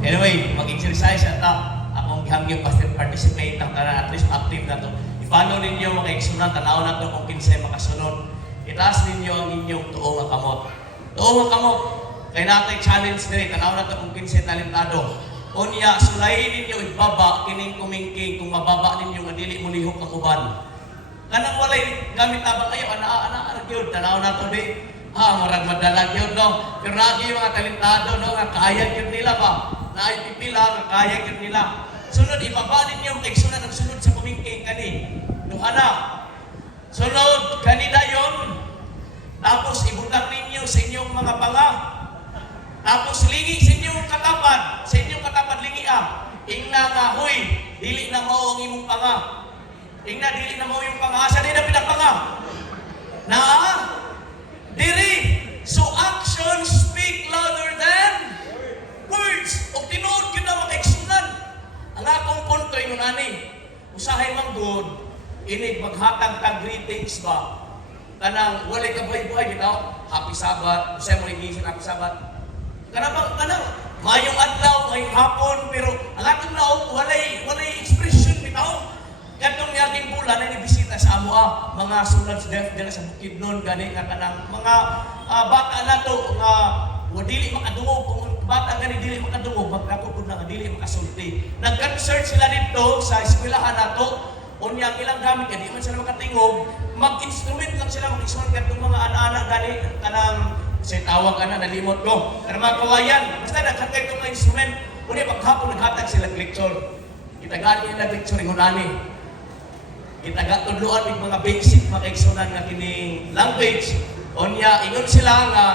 Anyway, mag-exercise ata. Akong gihangyo participate ng tanan, at least active na to. I-follow ninyo mga igsunan, tanaw na to kung kinsay makasunod. Itaas ninyo ang inyong tuong nga kamot. Tuong nga kamot, kay natay challenge nila, tanaw na to kung kinsay talentado. Unya, sulayin ninyo ibaba, kining kumingking, kung mababa ninyo nga dili mo lihok ang uban. Kanang walay gamit tabang kayo, ana-ana, yun, tanaw na to di. Marag madalag yun, no? Pero nagi mga talentado, no? Nga kaya yun nila ba? Naipipila, nga kaya yun nila. Sunod, ibaba ninyo ang igsunan ang sunod sa kumingking kani. Duha na. Sunod, kanina yun. Tapos, ibutang ninyo sa inyong mga panga. Tapos, lingi sa inyong katapad. Sa inyong katapad, lingi Ingna nga, huy, dili na mo ang imong panga. Ingna, dili na mo yung panga. Asa din na pinapanga? Diri. So, actions speak louder than words. O tinuod yun na makaigsunan. Ang akong punto yung ani. Usahay mang good, inig maghatag tag greetings ba? Kanang walay ka buhay-buhay bitaw. Happy Sabbath. Usay mo igisin Happy Sabbath. Kanang mayong adlaw, mayong hapon, pero ang atong naong walay expression bitaw. Katong niyaging bulan na nibisita sa amo mga sunod deaf dila sa Bukidnon gani nga kanang mga bata na to nga dili makadungog kung bata gani dili makadungog magkapugod na dili makasulti. Nag-concert sila dito sa eskwelahan nato. Unya ilang gamit kay di man sila makatingog, mag-instrument lang sila mag-instrument katong mga ana-ana gani kanang say tawag ana nalimot ko. Pero mga kawayan, basta naghatag tong mga instrument. Unya paghapon naghatag sila lecture. Kita gani nila lecture ngunani. Kita gatudloan ng mga basic makaigsunan nga kining language. Unya ingon sila nga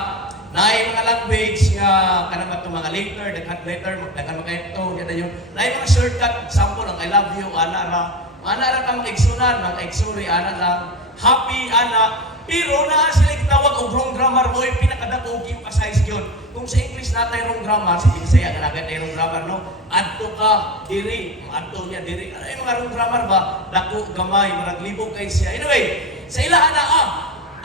naay mga language nga kanang mga later, daghan later, magdagan makaito nya dayon. Naay mga shortcut example ang I love you ana ra ka makaigsunan, makaigsunoy ana lang. Happy ana, pero naa sila gitawag og wrong grammar mo pinakadako og yung size yun. Kung sa English natay wrong grammar, sa Bisaya ka nagat wrong grammar no. Adto ka diri, adto niya diri. Ano yung mga wrong grammar ba? Dako gamay, marag libog kay siya. Anyway, sa ilaha na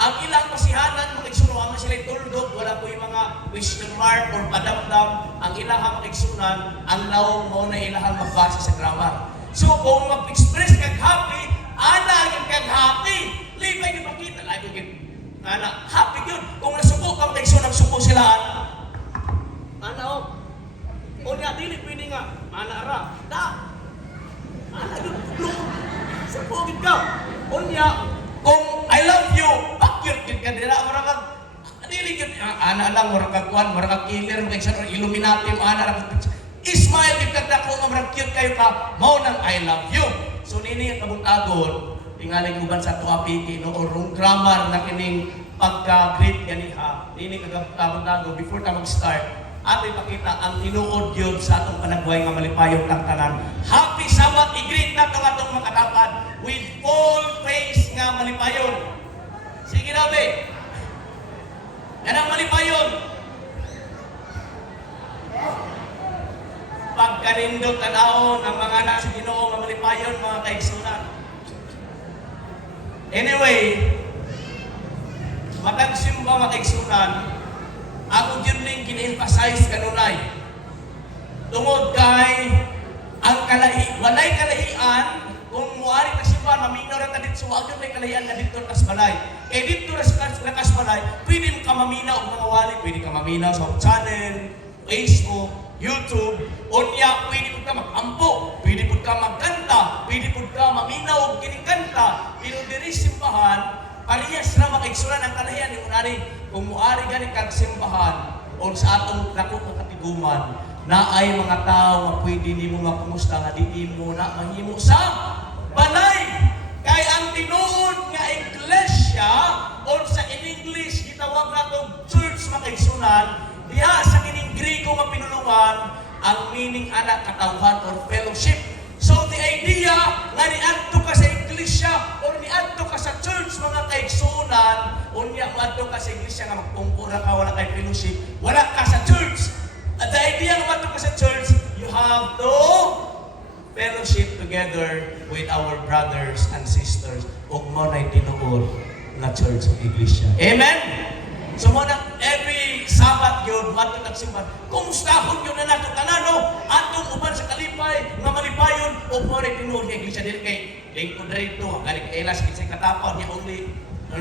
ang ilang pasihanan makigsuno sila tuldog, wala ko yung mga question mark or padamdam. Ang ilang makigsunan, ang naong mo na ilahang magbase sa grammar. So kung mag-express kag happy, ana yung kag happy. Libay ni makita lagi gid. Ana, happy yun. Kung nasuko kang magigsunan, suko sila ana Unya dili pwede nga ana ra. Ana yun. Suko gid ka. Unya kung I love you, pakyut gid ka dira mura kag dili gid ana lang mura kag kuan, mura kag killer, kag sa Illuminati ana ra kag Ismail gid kag dako nga mura cute kayo ka, mao nang I love you. So nini ang kabutagon, tingali guban sa tuwa piki no or wrong grammar na kining pagka-great ganiha. Nini kag kabutagon before ta mag-start. Ato ipakita ang tinuod yun sa atong panagbuhay nga malipayong tang tanan. Happy Sabbath, i-greet na itong atong makatapad with full face nga malipayon. Sige na, be. Yan ang malipayon. Pagkanindot tanawon ang mga nasa Ginoo nga malipayon, mga kaigsunan. Anyway, matagsimba mga kaigsunan, ako yun ning kini-emphasize kanunay. Tungod kay ang walay kalahian, kung muari ka siya mamino ra ta dito, wag yun may kalahian na dito kas balay. Kay dito ra sa kas balay, pwede mo ka mamina og mga wali, pwede ka mamina sa channel, Facebook, YouTube, unya pwede pud ka magampo, pwede pud ka magkanta, pwede pud ka mamina og kining kanta, pero diri simbahan parehas ra makaigsunan ang kalahian yung unari. Kung muari gani kag simbahan o sa atong dako nga katiguman, na ay mga tao nga pwede nimo makumusta nga di mo na mahimo sa balay. Kay ang tinuod nga iglesia o sa in English gitawag nato church makaigsunan, diha sa kining Grego nga pinulungan, ang meaning ana katawhan or fellowship. So the idea nga niadto ka sa iglesia or niadto ka sa church mga kaigsunan, unya niadto ka sa iglesia nga magpungkura ka wala kay fellowship, wala ka sa church. At the idea nga niadto ka sa church, you have to fellowship together with our brothers and sisters ug mo nay tinuod nga church o iglesia. Amen. So mo na every Sabbath yun, matutag simbahan. Kumustahon yun na nato tanan, no? tinuod kay iglesia dili kay lingkod dito, galing kay elas kinsay katapon niya only.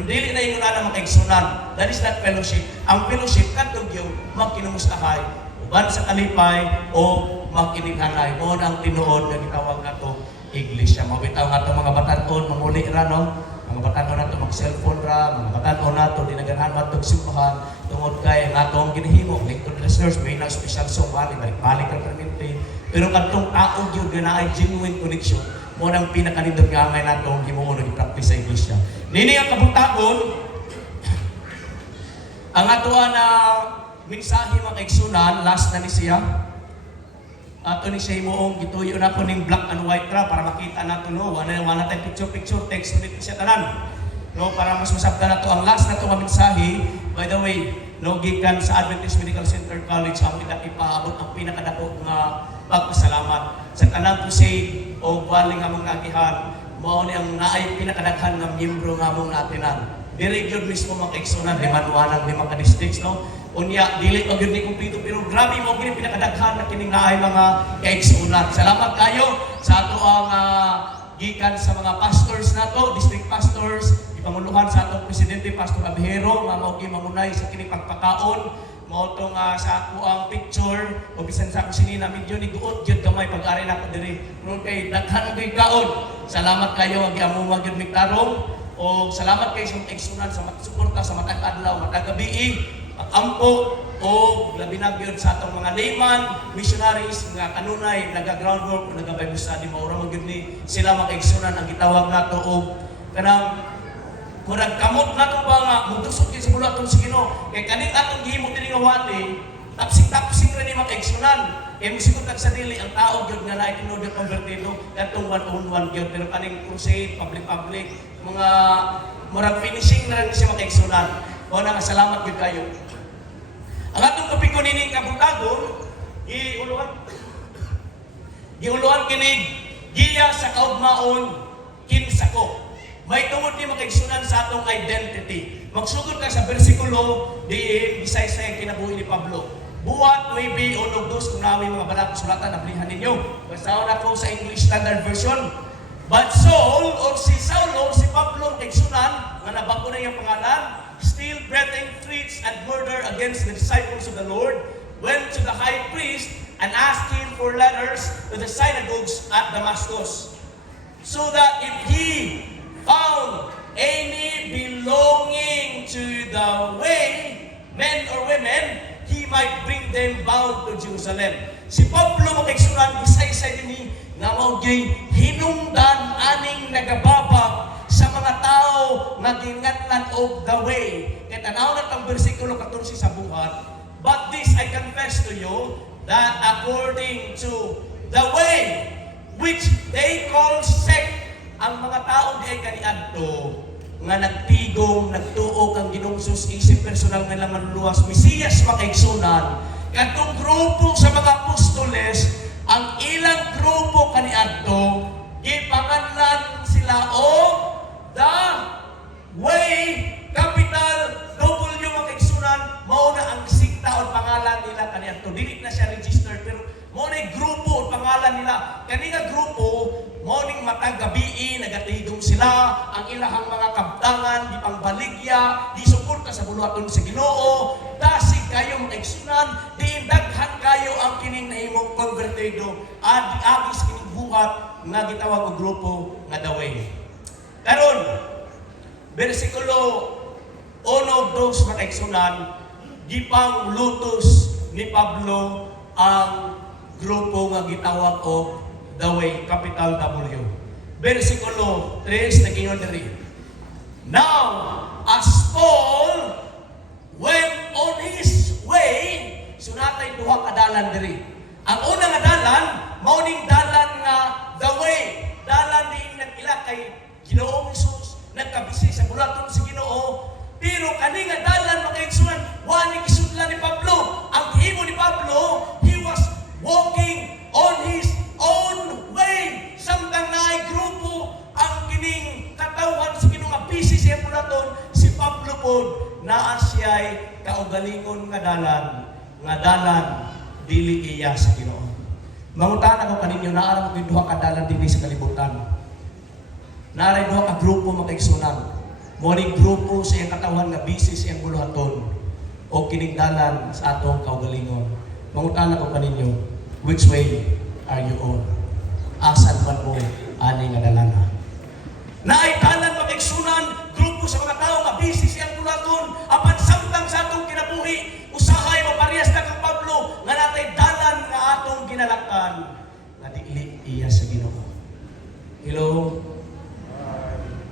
Dili na yung nana makaigsunan. That is not fellowship. Ang fellowship kadtong yung magkinumustahay uban sa kalipay o magkininghanay. Mo ang tinuod nga gitawag nato iglesia. Mabitaw nga to mga batan-on mamuli ra no. Mga batan-on nato mag-cellphone ra, mga batan-on nato di naganahan matog simbahan tungod kay ang atong ginahimo lingkod listeners may na special song balik-balik ra permanente. Pero kadtong tao gyud nga naay genuine connection mo nang pinakanindot nga angay natong himuon og i-practice sa iglesia. Nini ang kabutagon ang atoa na mensahe makaigsunan last na ni siya. Ato ni siya himuong gituyo na ko ning black and white ra para makita nato no wala tay picture text ulit siya tanan. No para mas masabtan nato ang last nato nga mensahe. By the way, no gikan sa Adventist Medical Center College ang ipaabot ang pinakadako nga pagpasalamat sa tanang crusade o baling among kagihan mao ni ang naay pinakadaghan nga miyembro nga among natinan. Dili gyud mismo makaigsunan limanwanang 5 ka districts no. Unya dili pa gyud ni kumpleto pero grabe mo gini pinakadaghan na kining naay mga kaigsunan. Salamat kayo sa ato ang gikan sa mga pastors nato, district pastors, ipamuluhan sa atong presidente Pastor Abihero nga mao mamunay sa kining pagpakaon. Mao tong sa ako ang picture o bisan sa ako sinina medyo ni guot gyud gamay pag-ari na ko diri. Nun kay daghan og kaon. Salamat kayo ang giamuma gyud mig tarong o salamat kay sa igsunan sa suporta sa matag adlaw, matag gabi, pag-ampo o labi na gyud sa atong mga layman, missionaries nga kanunay naga-groundwork o naga-Bible study maura man gyud ni sila makaigsunan ang gitawag nato og kanang murag kamot nato ba nga mutusok sa bulaton sa Ginoo kay kaning atong gihimo diri nga wali tapsing ra ni makaigsunan kay musikot sa dili ang tao gyud nga naay tinuod nga konvertido katong one-on-one gyud pero kaning crusade public mga murag finishing na lang siya makaigsunan o na salamat gyud kayo. Ang atong topiko nini kabutagon giuluhan kini giya sa kaugmaon kinsa ko. May tungod ni makaigsunan sa atong identity. Magsugod ka sa bersikulo di Bisaya ang kinabuhi ni Pablo. Buhat, 9 o 2 kung namin mga balat sulatan na blihan ninyo. Basaon ako sa English Standard Version. But Saul, or si Saulo, si Pablo, kaigsunan, nga nabago na yung pangalan, still breathing threats and murder against the disciples of the Lord, went to the high priest and asked him for letters to the synagogues at Damascus, so that if he found any belonging to the way, men or women, he might bring them bound to Jerusalem. Si Pablo makaigsunan bisay-say dinhi nga mao gyud hinungdan aning nagababag sa mga tao nga gingatnan og the way. Kay tanaw na tang bersikulo 14 sa buhat. But this I confess to you that according to the way which they call sect, ang mga tao di ay kaniadto nga nagtigom, nagtuo kang Ginoong Hesus isip personal nga laman luwas Mesiyas makaigsunan kadtong grupo sa mga apostoles ang ilang grupo kaniadto gipanganlan sila og the way, capital W makaigsunan mao na ang sikta o pangalan nila kaniadto. Dili na siya registered pero mao na grupo o pangalan nila. Kanina grupo morning matag gabi nagatigom sila ang ilahang mga kabtangan gipangbaligya gisuporta sa buluhaton sa Ginoo dasig kayo maigsunan diindaghan kayo ang kining nahimong konvertido agis kining buhat nga gitawag og grupo nga the way. Karon bersikulo 1-2 makaigsunan gipang lutos ni Pablo ang grupo nga gitawag og the way, capital W. Versikulo 3, nagingon diri. Now, as Paul went on his way, sunatay duha ka dalan diri. Ang unang nga dalan, mauning dalan nga the way. Dalan din nagila kay Ginoong Hesus, nagkabisi sa bulaton sa Ginoo. Pero kani nga dalan makaigsunan, wa ni gisudlan ni Pablo. Ang himo ni Pablo, he was walking on his own way. Samtang naay grupo ang kining katawan sa Ginoo nga busy siya bulaton, si Pablo pod naa siya'y kaugalingon nga dalan dili iya sa Ginoo. Mangutan ako kaninyo, naarang ko duha ka dalan din sa kalibutan. Naaray duha ka grupo makaigsunan. Morning grupo sa iyang katawan nga busy sa iyang buluhaton o kinigdalan sa atong kaugalingon. Mangutan ako kaninyo, which way are you on? Asan man mo ani nga dalana? Naay dalan makaigsunan, grupo sa mga tao nga busy sa iyang buluhaton, apan samtang sa atong kinabuhi, usahay maparehas na kang Pablo nga natay dalan nga atong ginalaktan nga dili iya sa Ginoo. Hello?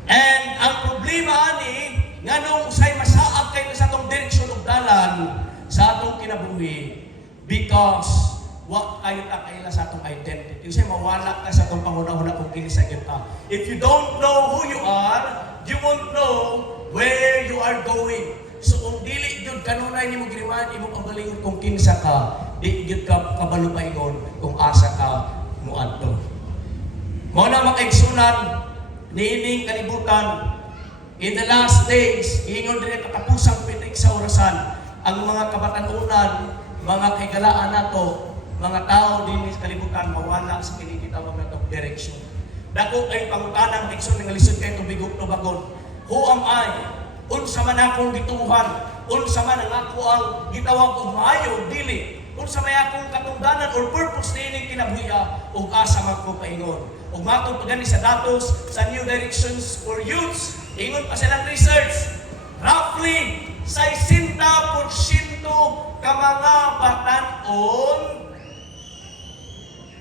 And ang problema ani nga nung usay masaag kayo sa atong direksyon ug dalan sa atong kinabuhi because wa kayo ta kaila sa atong identity. Usay mawala ka sa atong pangunahuna kung kini sa kita. If you don't know who you are, you won't know where you are going. So kung dili gyud kanunay nimo giriman imo pagalingon kung kinsa ka, di gyud ka kabalo paingon kung asa ka moadto. Mao na makaigsunan niining kalibutan. In the last days, ingon din katapusang pitik sa orasan, ang mga kabatanunan, mga kaigalaan nato, mga tao din sa kalibutan mawala sa kinikitawag natong direksyon. Dako ay pangutanang direksyon nga lisod kay tubigok tubagon. Who am I? Unsa man akong gituhan? Unsa man ang ako ang gitawag og maayo dili? Unsa may akong katungdanan or purpose niining kinabuhi ug asa man ko paingon? Ug matod pagani sa datos sa New Directions for Youths, ingon pa silang research, roughly 60% ka mga batan-on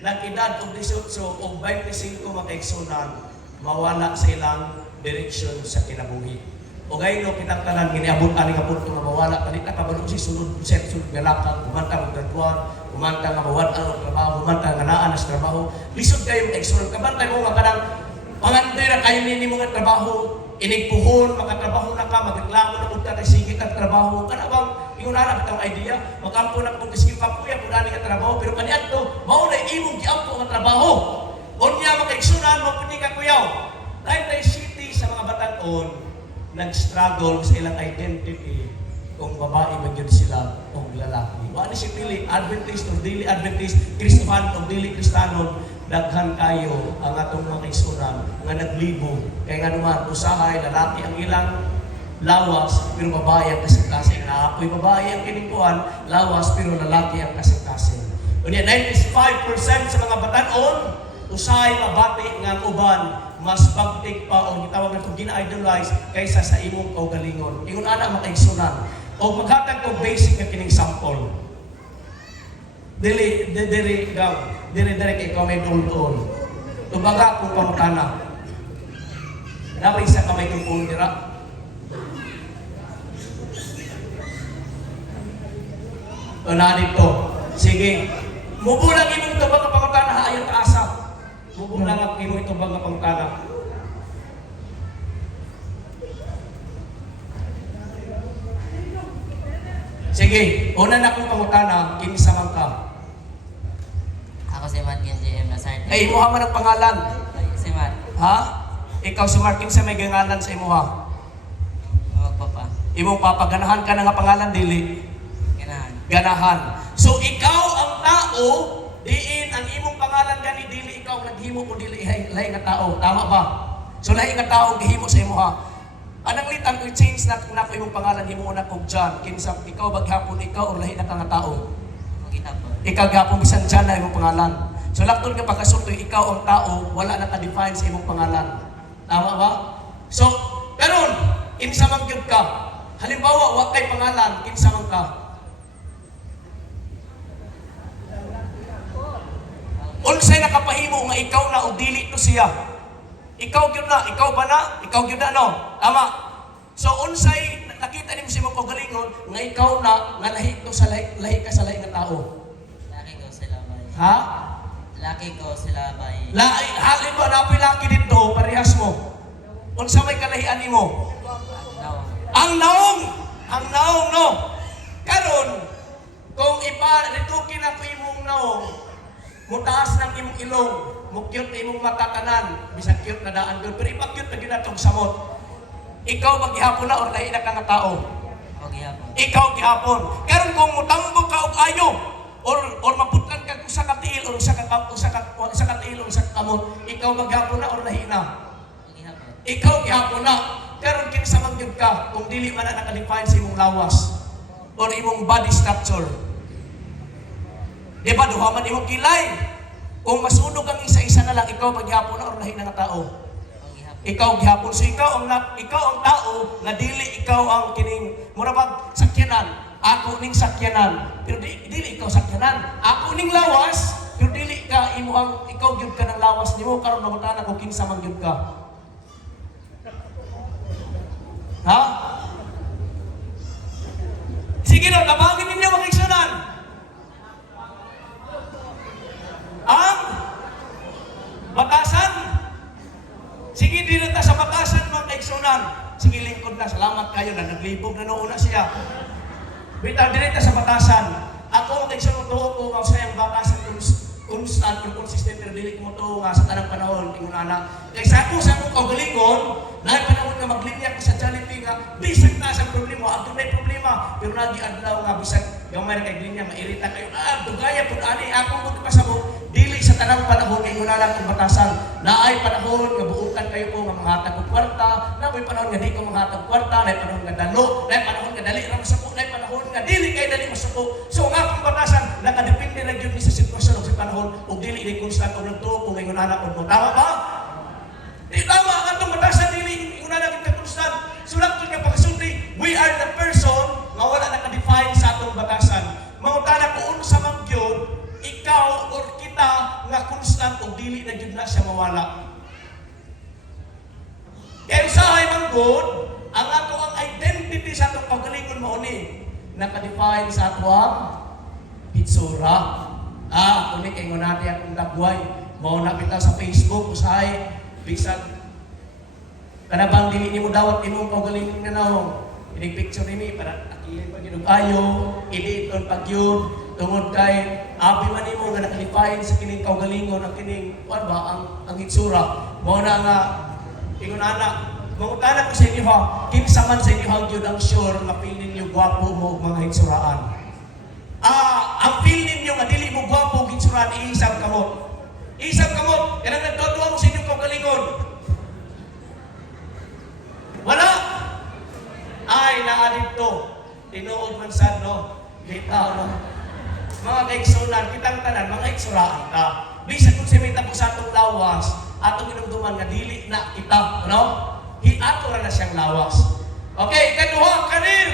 nag-edad og 18 o 25 makaigsunan mawala sa ilang direksyon sa kinabuhi. O gayno kitang tanan giniabot ani nga punto nga mawala kanita kabalo si sulod galakang kumanta og graduar, kumanta nga mawad-an og trabaho, kumanta nga naa sa trabaho. Lisod kayo igsoon kabantay mo nga kanang pangandoy ra kayo nini mga trabaho, inigpuhon makatrabaho na ka, magreklamo na pud ka kay sige ka trabaho. Kana bang ingon ana bitong idea, magampo na kung sige pa kuya pud ani ka trabaho pero kaniadto mao na imong giampo nga trabaho. Unya makaigsunan mo pud ni ka kuyaw. Dahil city sa mga batan-on nag-struggle sa ilang identity kung babae ba yun sila o lalaki. Wala si pili, Adventist o dili Adventist, Kristohan o dili Kristanon, daghan kayo ang atong mga kaisunan nga naglibo. Kaya nga naman, usahay, lalaki ang ilang lawas, pero babae ang kasing-kasing. Apoy babae ang kinikuan, lawas, pero lalaki ang kasing-kasing. Unya, 95% sa mga batan-on, usahay mabati nga uban, mas bagtik pa o gitawag na itong gina-idolize kaysa sa imong kaugalingon. Ingon ana makaigsunan. O maghatag ko basic na kining sample. Dili kay kamay doon. Tubaga kung pamutana. Dapat isa kamay kung dira. O na dito. Sige. Mubulang imong tubaga pamutana ayon asa. Mubulang ang imong tubaga pamutana. Sige, una na kong pangutana, kinsa man ka? Ako si Matt JM Nasarte. Ay, imuha man ang pangalan. Si Matt. Ha? Ikaw si Mark, kinsa may gangalan sa imuha? Magpapa. Imong papaganahan ka na nga pangalan, dili? Ganahan. Ganahan. So, ikaw ang tao, diin ang imong pangalan gani, dili ikaw naghimo o dili lahi nga tao. Tama ba? So, lahi nga tao gihimo sa imuha. Anang litang i-change na ko imong pangalan himo na kog John. Kinsa ikaw baghapon ikaw or lahi na ka nga tao? Magitapon. Ikaw gapon bisan John na imong pangalan. So laktod nga pagkasultoy ikaw ang tao, wala na ka-define sa imong pangalan. Tama ba? So, karon kinsa man gyud ka? Halimbawa, wa kay pangalan, kinsa man ka? Unsay nakapahimo nga ikaw na o dili to siya? Ikaw gyud na, ikaw ba na? Ikaw gyud na no? Tama. So unsay nakita nimo sa imong kaugalingon nga ikaw na nga lahi to sa lahi ka sa lahi nga tao? Laki ko sila bay. Ha? Laki ko sila bay. Halin mo napay laki dito, parehas mo. Unsa may kalahian nimo? No. Ang naong no. Karon kung ipa-ritukin ako imong naong, mutaas ng imong ilong, mukyot na imong matatanan, bisag cute na daan doon, pero ipa-cute na ginatong samot. Ikaw maghihapon na o lahi na ka nga tao? Magihapon. Ikaw gihapon. Karon kung mutambok ka og ayo, or maputlan ka sa katiil o sa usa ka tilong sa kamot, ikaw maghapon na or lahina? Gihapon. Ikaw gihapon na. Karon kinsa man gyud ka kung dili man na naka-define sa imong lawas or imong body structure. Di ba duha man imong kilay? Kung masunog ang isa-isa na lang, ikaw maghapon na or lahina nga tao? Gihapon. Ikaw gihapon. So ikaw ang tao na dili ikaw ang kining mura bang sakyanan. Ako ning sakyanan, pero dili ikaw sakyanan. Ako ning lawas, pero dili ka imuhang ikaw gyud ka ng lawas nimo karon mangutana ko kinsa man gyud ka. Ha? Sige daw, tabangin ninyo mga igsunan. Ang batasan. Sige, dito ta sa batasan mga igsunan. Sige, lingkod na. Salamat kayo na naglibog na noon na siya. Bitaw, dito sa batasan. Ako ang igsunan ko ang sayang batasan constant, yung consistent, pero dili mo ito sa tanang panahon, tingin na. Kaya sa akong kaugalingon, na panahon nga maglinya ko sa Jollibee nga, bisag na sa problema, abdo may problema, pero nag-iadlaw nga, bisag gamay na kay glinya, mairita kayo, dugaya po ani, akong buti pasabot, dili sa tanang panahon, ngayon na lang kung batasan, na ay panahon, nga buutan kayo po, nga manghatag ko kwarta, na may panahon nga di ko manghatag kwarta, na panahon nga dalo, na panahon nga dali na masuko, na panahon nga dili kay dali masuko. So nga kung batasan, nakadepende na yun sa sitwasyon o sa panahon, o dili ni constant o nagto, kung ngayon anak mo. Tama ba? Di tama, ang atong batasan, dili, ngayon anak kita constant. Sulat ko nga pagkasunti, we are the person nga wala nakadefine sa atong batasan. Mangutana ko unsa man gyud, ikaw or kita nga constant o dili na gyud na siya mawala. Kaya usahay man good, ang ato ang identity sa atong pagalingon mao ni nakadefine sa ato ang hitsura. Kunin kay mo natin akong dagway. Mao na kita sa Facebook, usahay, bisag. Kanabang dili ni mo dawat imong pagalingon nga naong. Inig picture ni para akilin pag yun ayo, iliton pag yun, tungod kay abi man nimo nga nakadefine sa kining kaugalingon ang kining kuan ba ang hitsura. Mao na nga ingon ana, mangutana ko sa inyo ha, kinsa man sa inyo gyud ang sure nga feel ninyo gwapo mo mga hitsuraan. Ang feel ninyo nga dili mo gwapo hitsuraan iisang kamot. Isang kamot, kanang nagtutuwa mo sa inyong kaugalingon. Wala. Ay, naa dito. Tinuod man sad, no? Bitaw, no? Mga kaigsunan, kitang tanan, mga igsuraan ka. Bisag kung simita po sa atong lawas, atong inumduman nga dili na kita, no? Ato na siyang lawas. Okay, kaduha, karir.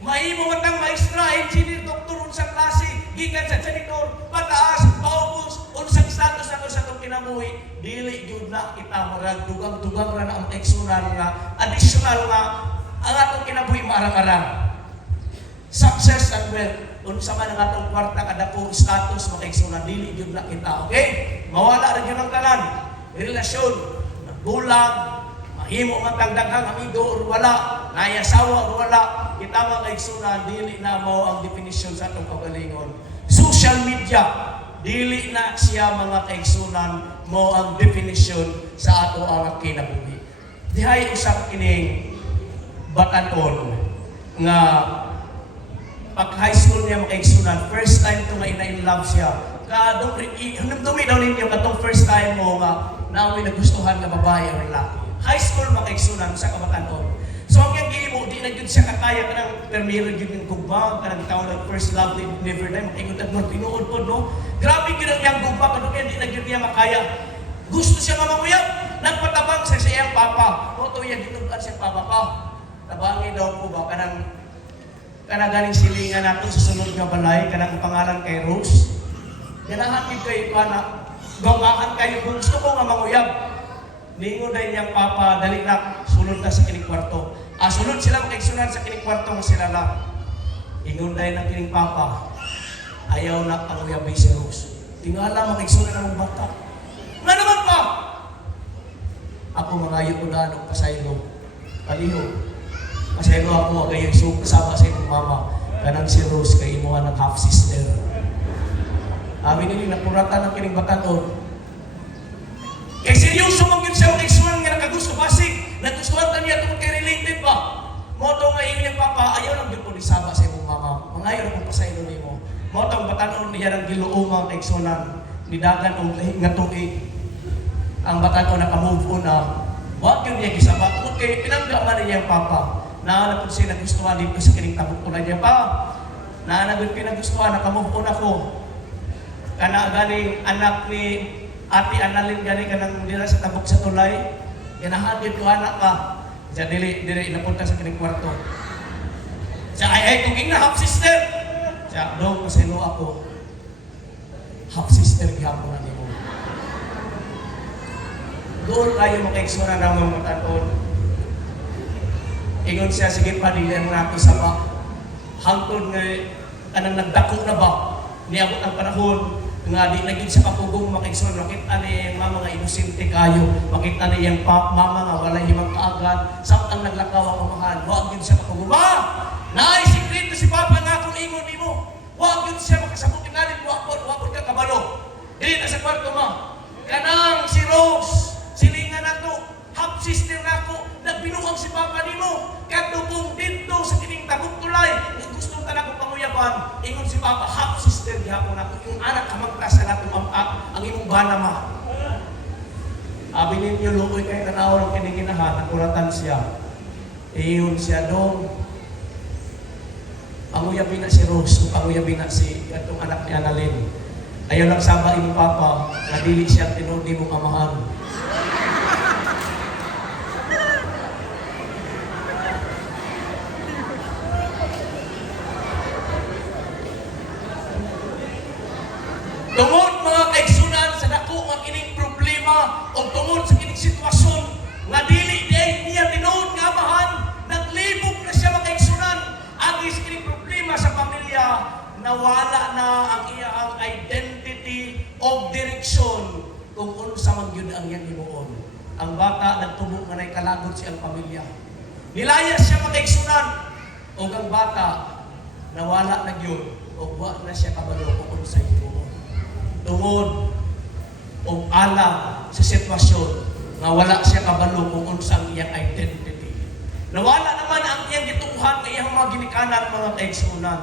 Mahimo matang maestra, engineer, doktor, unsang klase, gikan sa janitor, pataas, paubos, unsang status na sa itong kinabuhi, dili yun na kita, marag, dugang-dugang na ang kaigsunan nga, additional nga, ang atong kinabuhi marang-arang. Success and wealth. Unsa man ang atong kwarta kada po status makaigsunan dili gyud na kita. Okay? Mawala ra gyud ang tanan. Relasyon, nagbulag, mahimo man tang daghang amigo or wala, nayasawa or wala, kita makaigsunan dili na mao ang definition sa atong kaugalingon. Social media, dili na siya mga kaigsunan mo ang definition sa ato ang kinabuhi. Dihay usap kining bataton nga pag high school niya makaigsunan, first time to nga in love siya. Dumi daw ninyo katong first time mo nga namoy nagustuhan nga babae o lalaki. High school makaigsunan sa kabatanon. So ang yung gili mo, di na yun siya kakaya ka ng permiro yun yung gugbang, ka ng tawag ng first love, never die, makaingot at mga pinuod po, no? Grabe yun ang yung gugbang, kano kaya di na yun niya makaya. Gusto siya mamamuyap, nagpatabang sa siyang papa. Oto yan, ginugan siyang papa pa. Tabangin daw po ba, kanagaling silingan nato sa sunod nga balay, kanang pangalan kay Rose. Ganahan kayo pa na, gawahan kayo, kung gusto ko nga manguyab. Ningon dahil niyang papa, dali na, sunod na sa kining kwarto. Sunod silang kaigsunan sa kining kwarto nga sila na. Ingon dahil ng kining papa, ayaw na panguyabi si Rose. Tingala, makaigsunan ng bata. Nga naman pa! Ako mangayo ko na anong pasaylo. Paliho. Pasaylo ako, kayo kasama sa inyong mama. Kanang si Rose, kayo mo ng half-sister. Amin nila, napuratan ng kining bataton. Kaya seryoso mong yun siya mag-exunan nga nakagusto. Basig, nagustuhan ka niya itong kay-related ba? Moto nga yun yung papa, ayaw lang yun po nisaba sa imong mama. Mangayon akong pasaylo ni mo. Moto ang batanon niya ng giluumang kaigsunan. nidagan og lahi nga tuig. Ang bata ko naka-move on na, wag yun niya gisaba. Okay, pinangga man niya ang papa. Nahanap ko siya nagustuhan dito sa kining tabok ko na niya pa. Nahanap ko pinagustuhan, naka-move on ako. Kana ganing anak ni Ate Annalyn gani kanang dira sa tabok sa tulay. Ganahatid ko anak ka. Siya dili napunta sa kining kwarto. Siya ay kung ina half sister. Siya dong pasino ako. Half sister gihapon na nimo. Doon kayo makaiksura na mga mataton. Ingon siya, sige pa dili ang nato sa ba. Hangtod nga anang nagdako na ba? Niabot ang panahon nga di naging sa kapugong makigsun, makita ni mama nga inosente kayo, makita ni yung mama nga walay himang kaagad, samtang naglakaw ang mamahan, huwag yun siya kapugong, naay sikreto si papa nga kung ingon ni mo, huwag yun siya makasabutin natin, huwag ka kabalo, dili na sa kwarto ma, kanang si Rose, silingan na to, half sister na ko, nagbinuang si papa ni mo, katubong dito sa kining tabok tulay, gusto ta na kong panguyaban, ingon si papa, half sister gihapon ako, yung anak kamagta sa natong ang imong bana ma. Abi ninyo, luoy kayo tanaw ng kiniginahan, nakulatan siya. Iyon siya doon. Panguyabi na si Rose, panguyabi na si itong anak ni Annalyn. Ayaw lang saba imong papa, nadili siya tinudi mong amahan. Tungod mga kaigsunan sa dako nga kining problema o tungod sa kining sitwasyon nga dili niya tinuod nga amahan, naglibog na siya mga kaigsunan agi sa kining problema sa pamilya, nawala na ang iyang identity of direction kung unsa man gyud ang iyang himuon. Ang bata nagtubo nga nay kalagot siyang pamilya. Nilayas siya mga kaigsunan o ang bata nawala na gyud o wa na siya kabalo kung unsa himuon. Tungod o alam sa sitwasyon nga wala siya kabalo kung unsa ang iyang identity. Nawala naman ang iyang gituhan ng iyang mga ginikanan mga kaigsunan.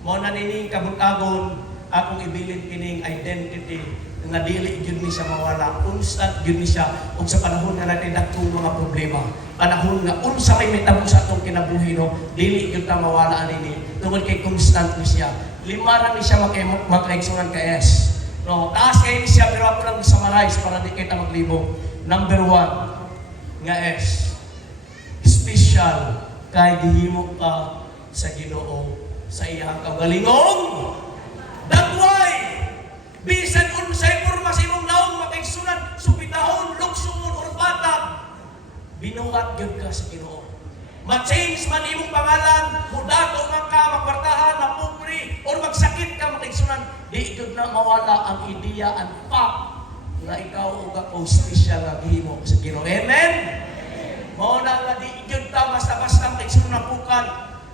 Mo na nining kabutagon akong ibilin kining identity nga dili gyud ni siya mawala, constant gyud ni siya ug sa panahon nga natin dakong mga problema. Panahon nga unsa may mitabo sa atong kinabuhi no, dili gyud ta mawala ani tungod kay constant ni siya. Lima na ni siya makaigsunan ka S. No, taas kayo siya, pero ako lang summarize para di kita maglibog. Number 1, nga S. Special, kay gihimo ka sa Ginoo sa iyang kagalingong. Dagway, bisan unsay porma sa imong naong makaigsunan, supitahon, lugsumon, or batag, binuhat gyud ka sa Ginoo. Ma-change man imong pangalan, mudato man ka, makwartahan, mapupri, or magsakit ka makaigsunan, di gyud na mawala ang ideya and fact na ikaw ug ako special nga gihimo sa Ginoo. Amen? Mao na nga di gyud ta basta-basta makaigsunan ang bukan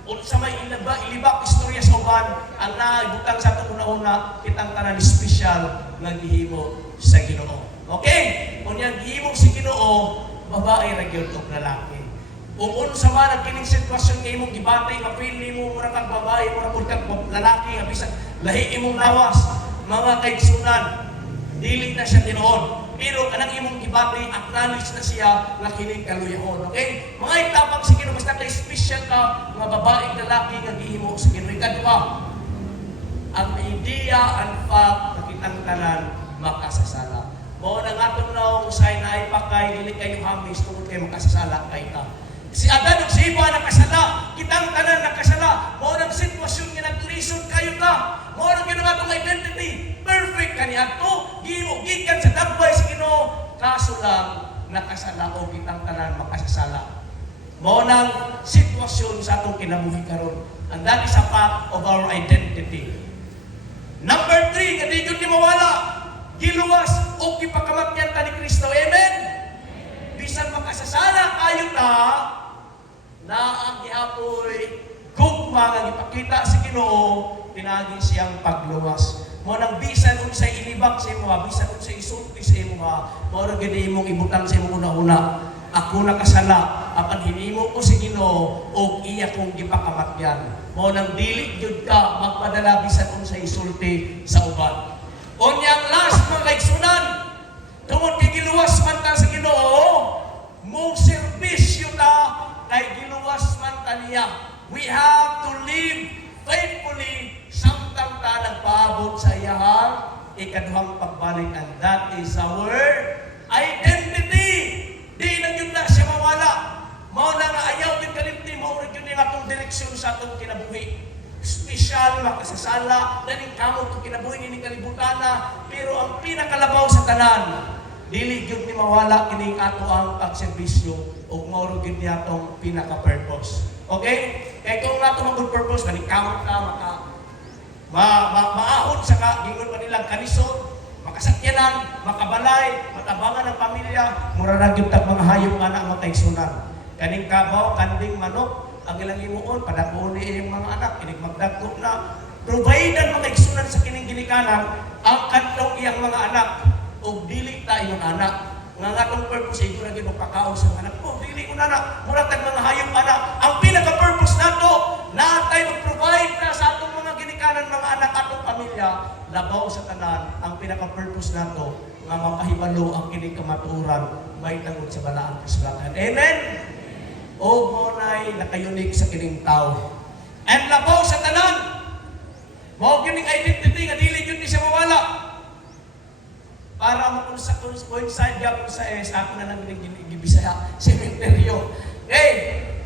o sa may ilibak istorya sa uban ang naibutang sa atong una-una kitang tanan special nga gihimo sa Ginoo. Okay? Kung yan gihimo sa Ginoo, babae ra gyud ug lalaki. Kung unsa man ang kining sitwasyon nga imong gibatay nga pili mo mura kang babae, mura pud kang lalaki nga bisan lahi imong lawas, mga kaigsunan, dili na siya tinuod. Pero kanang imong gibatay, acknowledge na siya nga kining kaluyahon. Okay? Mga itabang sa Ginoo basta kay special ka nga babae lalaki nga gihimo sa Ginoo. Ikadua, ang idea and fact na kitang tanan makasasala. Mao nang atong naong usay na ay pakay dili kayo hamis tungod kay makasasala kay ta. Si Adan ug si Eva nakasala, kitang tanan nakasala. Mao nang sitwasyon nga naglisod kayo ta. Mao nang ginawa atong identity. Perfect kaniadto, gihimo gikan sa dagway sa Ginoo. Kaso lang nakasala o kitang tanan makasasala. Mao nang sitwasyon sa atong kinabuhi karon. And that is a part of our identity. Number 3, nga di gyud ni mawala. Giluwas o gipakamatyan ta ni Kristo. Amen? Bisan makasasala kayo ta, na ang giapoy gugma nga gipakita sa Ginoo, pinagi siyang pagluwas. Mo nang bisan unsay ilibak sa imo, bisan unsay isulti sa imo, mo ra gid imong ibutang sa imo una-una. Ako nakasala, apan hinimo ko si Ginoo og iya kong gipakamatyan. Mo nang dili gyud ka magpadala bisan unsay isulti sa uban. Onyang last kaigsunan. Tungod kay giluwas man ta sa Ginoo, mong serbisyo ta kay giluwas man ta niya. We have to live faithfully samtang ta nagpaabot sa iyahang ikaduhang pagbalik, and that is our identity. Di na yun na siya mawala. Mao na nga ayaw din kalimti, mao rin yun yung atong direksyon sa atong kinabuhi. Espesyal, makasasala, naning kamot kung kinabuhi ni kalibutan na, pero ang pinakalabaw sa tanan, dili gyud ni mawala kining ato ang pagserbisyo ug mao rin niya atong pinaka-purpose. Okay? Kaya kung nato ang good purpose, kaning kamot ka, maahon sa gingon pa nilang kanisod, makasakyanan, makabalay, matabangan ng pamilya, mura na gyud tag mga hayop ana ang makaigsunan. Kaning kabaw, kanding manok, ang ilang imuon, padakuon ni iyong mga anak, kinig magdagko na, providan makaigsunan sa kining ginikanan, ang kantong iyang mga anak, o dili ta iyong anak. Nga nga itong purpose, ito na ginong kakaon sa anak, o dili ko na anak, mura tag mga hayop anak. Ang pinaka-purpose nato, na tayo mag-provide na sa atong mga ginikanan, mga anak, atong pamilya, labaw sa tanan, ang pinaka-purpose nato, nga mapahibalo ang kining kamatuoran, may tangod sa balaan kasulatan. Amen? O monay nakayunik sa kining tao. And labaw sa tanan, mao kining identity nga dili gyud ni siya mawala. Para mo kung sa coincide gyapon sa ako na lang gibisaya sementeryo.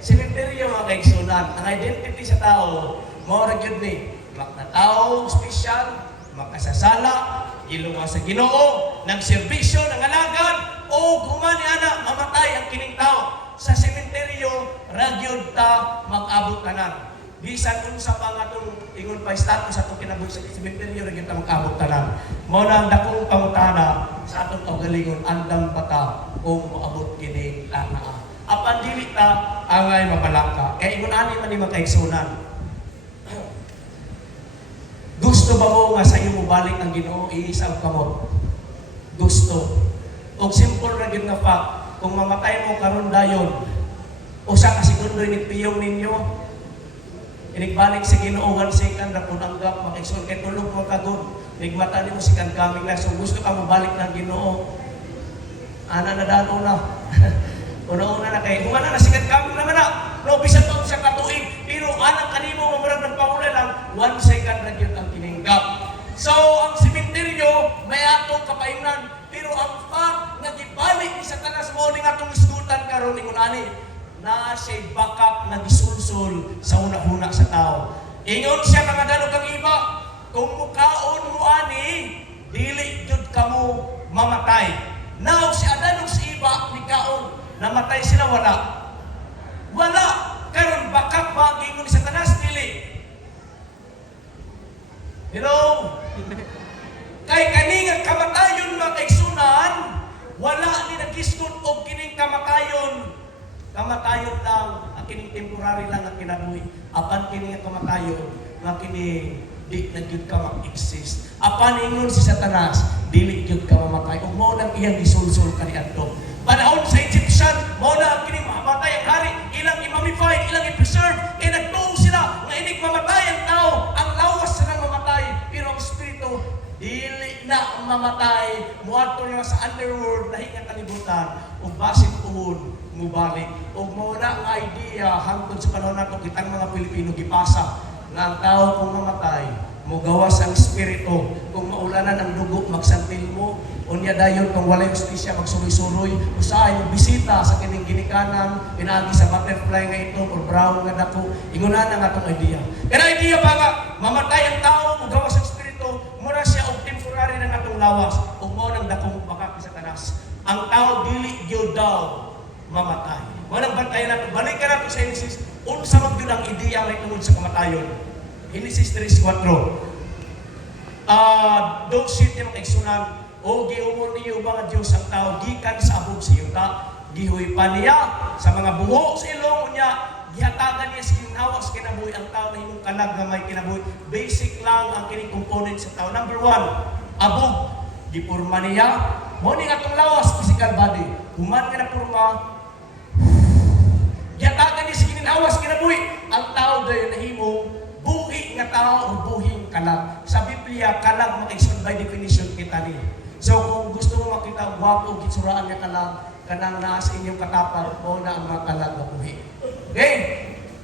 Sementeryo mga kaigsunan, ang identity sa tao mao ra gyud ni makatao special, makasasala, iluwas sa Ginoo, nagserbisyo, nangalagad, o humani ana mamatay ang kining tao. Sa sementeryo, ragyod ta mag-abot tanan. Bisan unsa pa nga itong ingon pa status sa itong kinabuhi sa sementeryo, ragyod ta mag-abot tanan. Mao na ang dakong pangutana sa atong kaugalingon, andam pa ta kung maabot kini ana. Apan dili ta angay mabalaka. Kaya ingon ani man ni makaigsunan. Gusto ba mo nga sa iyo mo balik ang Ginoo iisa kamot? Gusto. Og simple ra gyud nga fact, kung mamatay mo karon dayon, usa ka segundo inigpiyong ninyo, inigbalik sa Ginoo 1 second ra punanggap makaigsoon kay tulog mo kagod, nigmata nimo si kan kaming na, so gusto ka mo balik ng Ginoo. Ana na dano na. Una-una na kay humana na si kan kaming naman na. No bisan pa sa katuig, pero anak kanimo mamurag ng paula lang 1 second ra gyud ang kininggap. So ang sementeryo may atong kapaingnan, pero ang fact nga gibalik ni Satanas mo ning atong isgutan karon ingon ani na siya backup na gisulsol sa una-una sa tao. Ingon siya mga danog kang iba, kung mukaon mo ani, dili jud kamo mamatay. Now si Adan sa iba ni kaon, namatay sila wala. Wala. Karon backup ba gingon ni Satanas dili. Hello? Kay kaninga kamatayon mga kaigsunan, wala ni nagkiskot og kining kamatayon. Kamatayon lang, ang kining temporary lang ang kinabuhi. Apan kining kamatayon, nga kining di na gyud ka mag-exist. Apan ingon si Satanas, dili gyud ka mamatay. Ug mao nang iyang gisulsol kaniadto. Panahon sa Egyptian, mao na ang kining mamatay ang hari, ilang i-mummify, ilang i-preserve, kay nagtuong sila nga inig mamatay ang tao, ang lawas na mamatay, pero ang espiritu dili na mamatay, muadto na sa underworld, nahinga kalibutan, ug basin tuhon, mubalik. Ug mao na ang idea hangtod sa panahon nato kitang mga Pilipino gipasa nga ang tao kung mamatay, mugawas ang espiritu, kung maulanan ang dugo, magsantil mo, unya dayon kung walay hustisya magsuroy-suroy, usahay mo bisita sa kining ginikanan, pinagi sa butterfly nga ito, or brown nga dako, ingunan ang atong idea. Pero idea ba nga, mamatay ang tao, mugawas ang espiritu, mura siya og temporary ng atong lawas, ug mao nang dakong bakak ni Satanas. Ang tao dili gyud daw mamatay. Walang bantay nato. Balik ka nato sa Genesis, unsa man gyud ang ideya may tungod sa kamatayon. Genesis 3:4. Don't sit yung kaigsunan, o giumon niyo ba nga Diyos ang tao, gikan sa abog sa yuta, gihoy pa niya sa mga buho sa ilong niya, gihatagan niya sa ginhawas kinabuhi ang tao na himong kalag na may kinabuhi. Basic lang ang kining component sa tao. Number 1, abog. Gipurma niya, mo ni atong lawas, physical body. Human nga na purma, gihatagan niya sa ginhawas kinabuhi. Ang tao dayon na himong buhi nga tao o buhing kalag. Sa Biblia, kalag makaigsoon by definition kita ni. So kung gusto mo makita gwapo gitsuraan niya kanang naa sa inyong katapang o na ang mga kalag na buhi. Okay?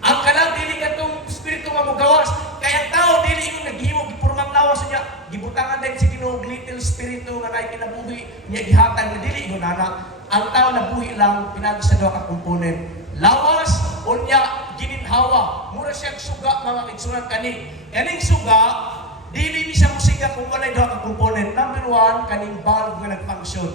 Ang kalag dili katong espiritu nga mogawas. Kaya ang tao dili ingon naghimo gipurmang lawas niya. Gibutangan din si Ginoo little espiritu nga naay kinabuhi niya gihatag nga dili ingon ana. Ang tao nabuhi lang pinagi sa duha ka komponent. Lawas unya gininhawa. Mura siyang suga mga kitsuran kani. Kaning suga dili ni siya musiga kung walay duha ka komponent. Number 1 kaning valve nga nag-function.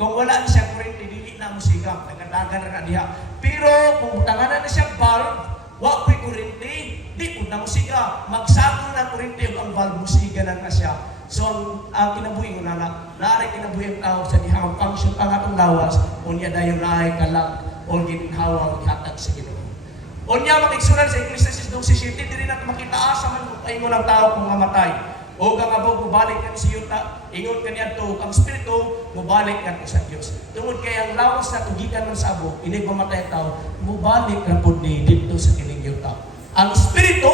Kung wala ni siya kurente dili na musiga, nagadagan ra diha. Pero kung butangan na siya valve, wa ko'y kurente, di po na musiga. Magsagol na kurente ug ang valve musiga na siya. So ang kinabuhi ko na naari kinabuhi ang tao sa dihang function ang atong lawas unya dayon naay kalag o ginhawa ug hatag sa Ginoo. Unya makigsunan sa Ecclesiastes 12:7 diri nato makita asa man ingon ang tao kung mamatay. O kang abog mubalik kan si yuta, ingon kaniya to ang espiritu mubalik kan sa Dios. Tungod kay ang lawas na tugikan man sa abog, ini mamatay ang tao, mubalik ra pud ni didto sa kining yuta. Ang espiritu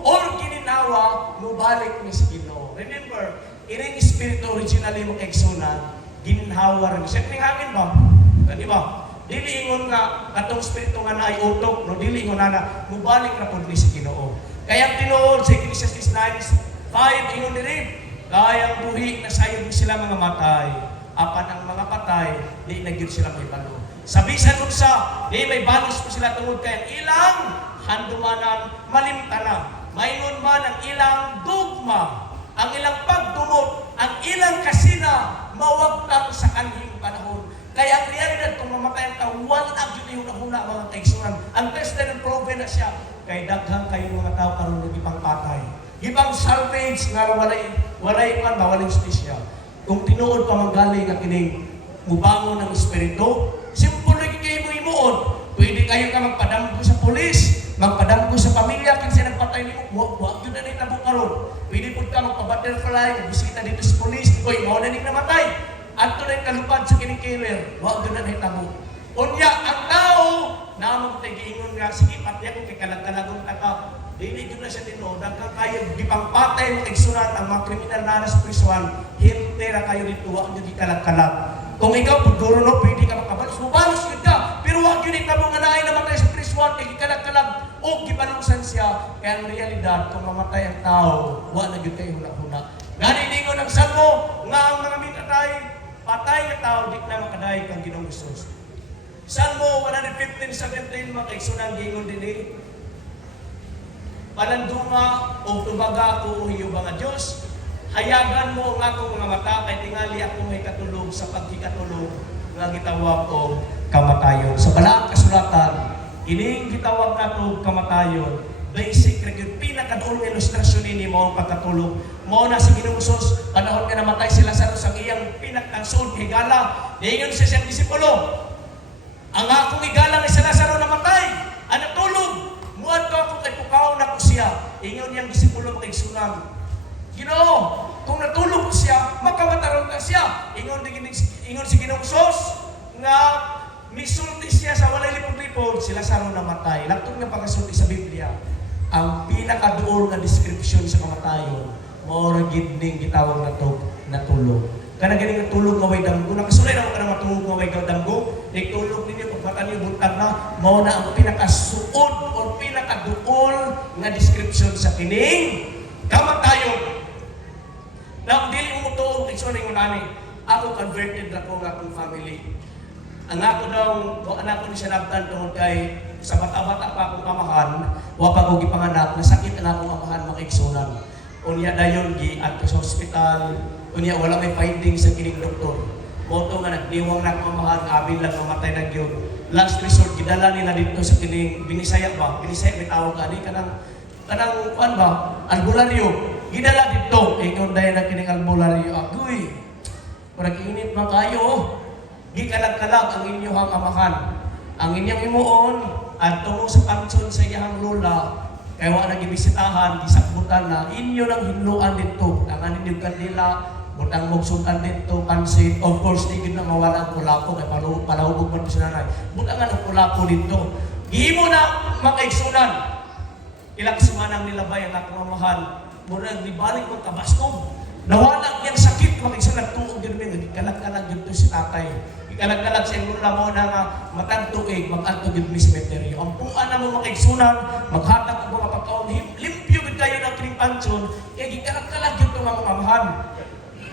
or gininawa mubalik ni sa Ginoo. Remember, ining espiritu originally mo kaigsunan, ginhawa rin siya kining hangin ba? Di ba? Dili ingon nga katong espiritu nga naay utok, no dili ingon na mubalik ra pud ni sa Ginoo. Kaya tinuod sa Ecclesiastes 9:5 ingon diri, kayang buhi na sayod sila mga matay, apan ang mga patay di na gyud sila may balo. Sa bisan unsa, di may balos pa sila tungod kay ilang handumanan malimtanan. Maingon man ang ilang dogma, ang ilang pagdumot, ang ilang kasina mawagtang sa kanhing panahon. Kaya ang realidad kung mamatay ang tao, wala gyud yung nahuna mga kaigsunan. Ang testament proven na siya kay daghang kayo mga tao karon nagipang patay. Ibang salvage nga walay man walay justisya. Kung tinuod pa manggali nga kining mubangon ng espiritu, simple lagi kayo mo imuod. Pwede kayo ka magpadamgo sa pulis, magpadamgo sa pamilya kinsa nagpatay nimo, wa gyud na nitabo karon. Pwede pud ka magpa-butterfly, bisita dito sa pulis, oy mao na ning namatay. Adto na kalupad sa kining killer, wa gyud na nitabo. Unya ang tao namang tigingon nga sige patya ko kay kalag-kalagong taka. Dili gyud na siya tinuod, daghang kayo gipangpatay mo igsurat ang mga kriminal na sa prisuan, hirtera kayo dito wa gyud gikalag-kalag. Kung ikaw puduro no pwede ka makabalos, mubalos gyud ka, pero wa gyud itabo nga naay namatay sa prisuan kay gikalag-kalag o gibalungsan siya. Kaya ang realidad kung mamatay ang tao, wa na gyud kayo huna-huna. Ngani ningon ang salmo nga ang mga mitatay, patay nga tao di na makadaay kang Ginoong Hesus. Salmo 115:17 makaigsunan gingon dinhi. Palandunga o tubaga ko o hiyo mga Diyos, hayagan mo ang akong mga mata kay tingali ako may katulog sa pagkikatulog nga gitawag o kamatayon. Sa balaang kasulatan, ining gitawag nato kamatayon, basic ra gyud pinakaduol nga ilustrasyon ini mao ang pagkatulog. Mao na si Ginoong Hesus panahon nga namatay sila sa iyang pinakangsuon higala. Diingon sa siyang disipulo, ang akong higala ni sa Lazaro namatay, ana tulog. Muad ko ako kay pukaw na ko siya. Ingon niyang disipulo makigsunan. Ginoo, kung natulog ko siya, makamataron ka siya. Ingon si Ginoong Hesus nga misulti siya sa walay lipod-lipod, sila Lazaro namatay. Laktod nga pagkasulti sa Biblia, ang pinakaduol nga description sa kamatayon, mao ra gid ning gitawag nato natulog. Kana gani nga tulog nga way damgo, nakasulay na ka matulog nga way damgo, nagtulog ninyo pag mata niyo buntag na, mao na ang pinakasuod o pinakaduol nga description sa kining kamatayon. Now, dili mo tuog igsoon ning unani, ako converted ra ko nga akong family. Ang ako daw, anak ko ni siya nabtan tungod kay sa bata-bata pa akong amahan, wa pa ko gipanganak, nasakit ang akong amahan makaigsunan. Unya dayon gi adto sa ospital, unya wala may finding sa kining doktor. Moto nga nagniwang na pamahan, abin lang mamatay na gyud. Last resort gidala nila dito sa kining Binisaya ba? Binisaya may tawag ani kanang kuan ba? Albularyo. Gidala dito, ingon dayon na kining albularyo. Agoy. Murag init man kayo. Gikalag-kalag ang inyong amahan. Ang inyong imuon at tungo sa pangsyon sa iyang lola. Kaya wala gibisitahan, gisakbutan na inyo lang hinluan dito. Ang inyong kandila, butang mugsutan dito, pansit. Of course, di na mawala ang kulapo, kaya palahubog man po sa nanay. Butang ang kulapo dito. Gihimo na makaigsunan. Ilang sumanang nilabay ang aking mamahal. Murag nibalik mo tabastong. Nawala niyang sakit, makaigsunan, tuog yun ikalag-kalag yun to si tatay. Ikalag-kalag sa inyo lang mo na nga matang tuig, mag-antog yung cemetery. Ang puan na mo makaigsunan, maghatag ko mga pagkaon, limpyo gud kayo ng kining pansyon, kaya ikalag-kalag yun to nga mga amahan.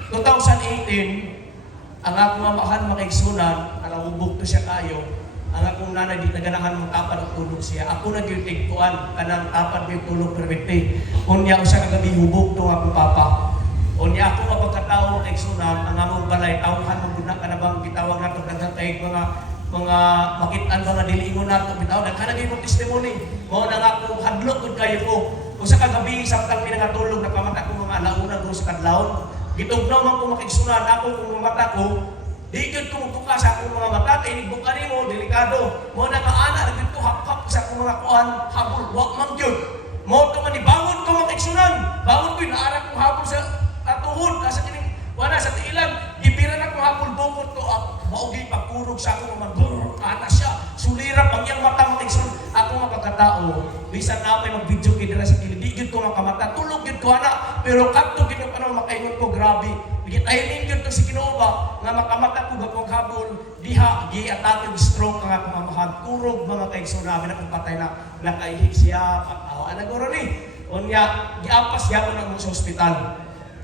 2018, ang akong amahan makaigsunan, nalahubog to siya kayo, ang akong nanay di naganahan mong tapad ang tulog siya. Ako nagyutigkuan, kanang tapad may tulog permiti. Unya usa ka gabi hubog to akong papa. Unya ako nga pagkatao kay sunan, ang among balay tawhan mo guna ka na bang gitawag nato daghang kay mga makitaan ba nga diliingon nato bitaw nagkanagay mo testimony. Mao na nga ako hadlok gud kayo ko. Usa ka gabi samtang pinangatulog napamata ko mga alauna ko sa kadlawon. Gitugnaw man ko makigsunan ako kung mata ko. Di gud ko mutuka sa akong mga mata kay nigbuka nimo delikado. Mao na kaana gud ko hap sa akong mga kuan habol wa man gyud. Mao to man bangon ko makigsunan. Bangon ko naara ko habol sa atuhod asa kining wala sa tiilan gibiran ako habol bukod ko maugi pagkurog sa akong mga ana siya sulira pag yang mata matigsun ako nga pagkatao bisan na may mag-video kay dira sa kilid di gid ko makamata tulog gid ko ana pero kadto gid ko ano makaingon ko grabe gitayon gid to si Ginoo ba nga makamata ko gapong habol diha gi-atake stroke ang akong mamahan kurog mga kaigsun namin akong patay na nakaihik siya patawa ana guro ni unya giapas gyapon ako sa ospital.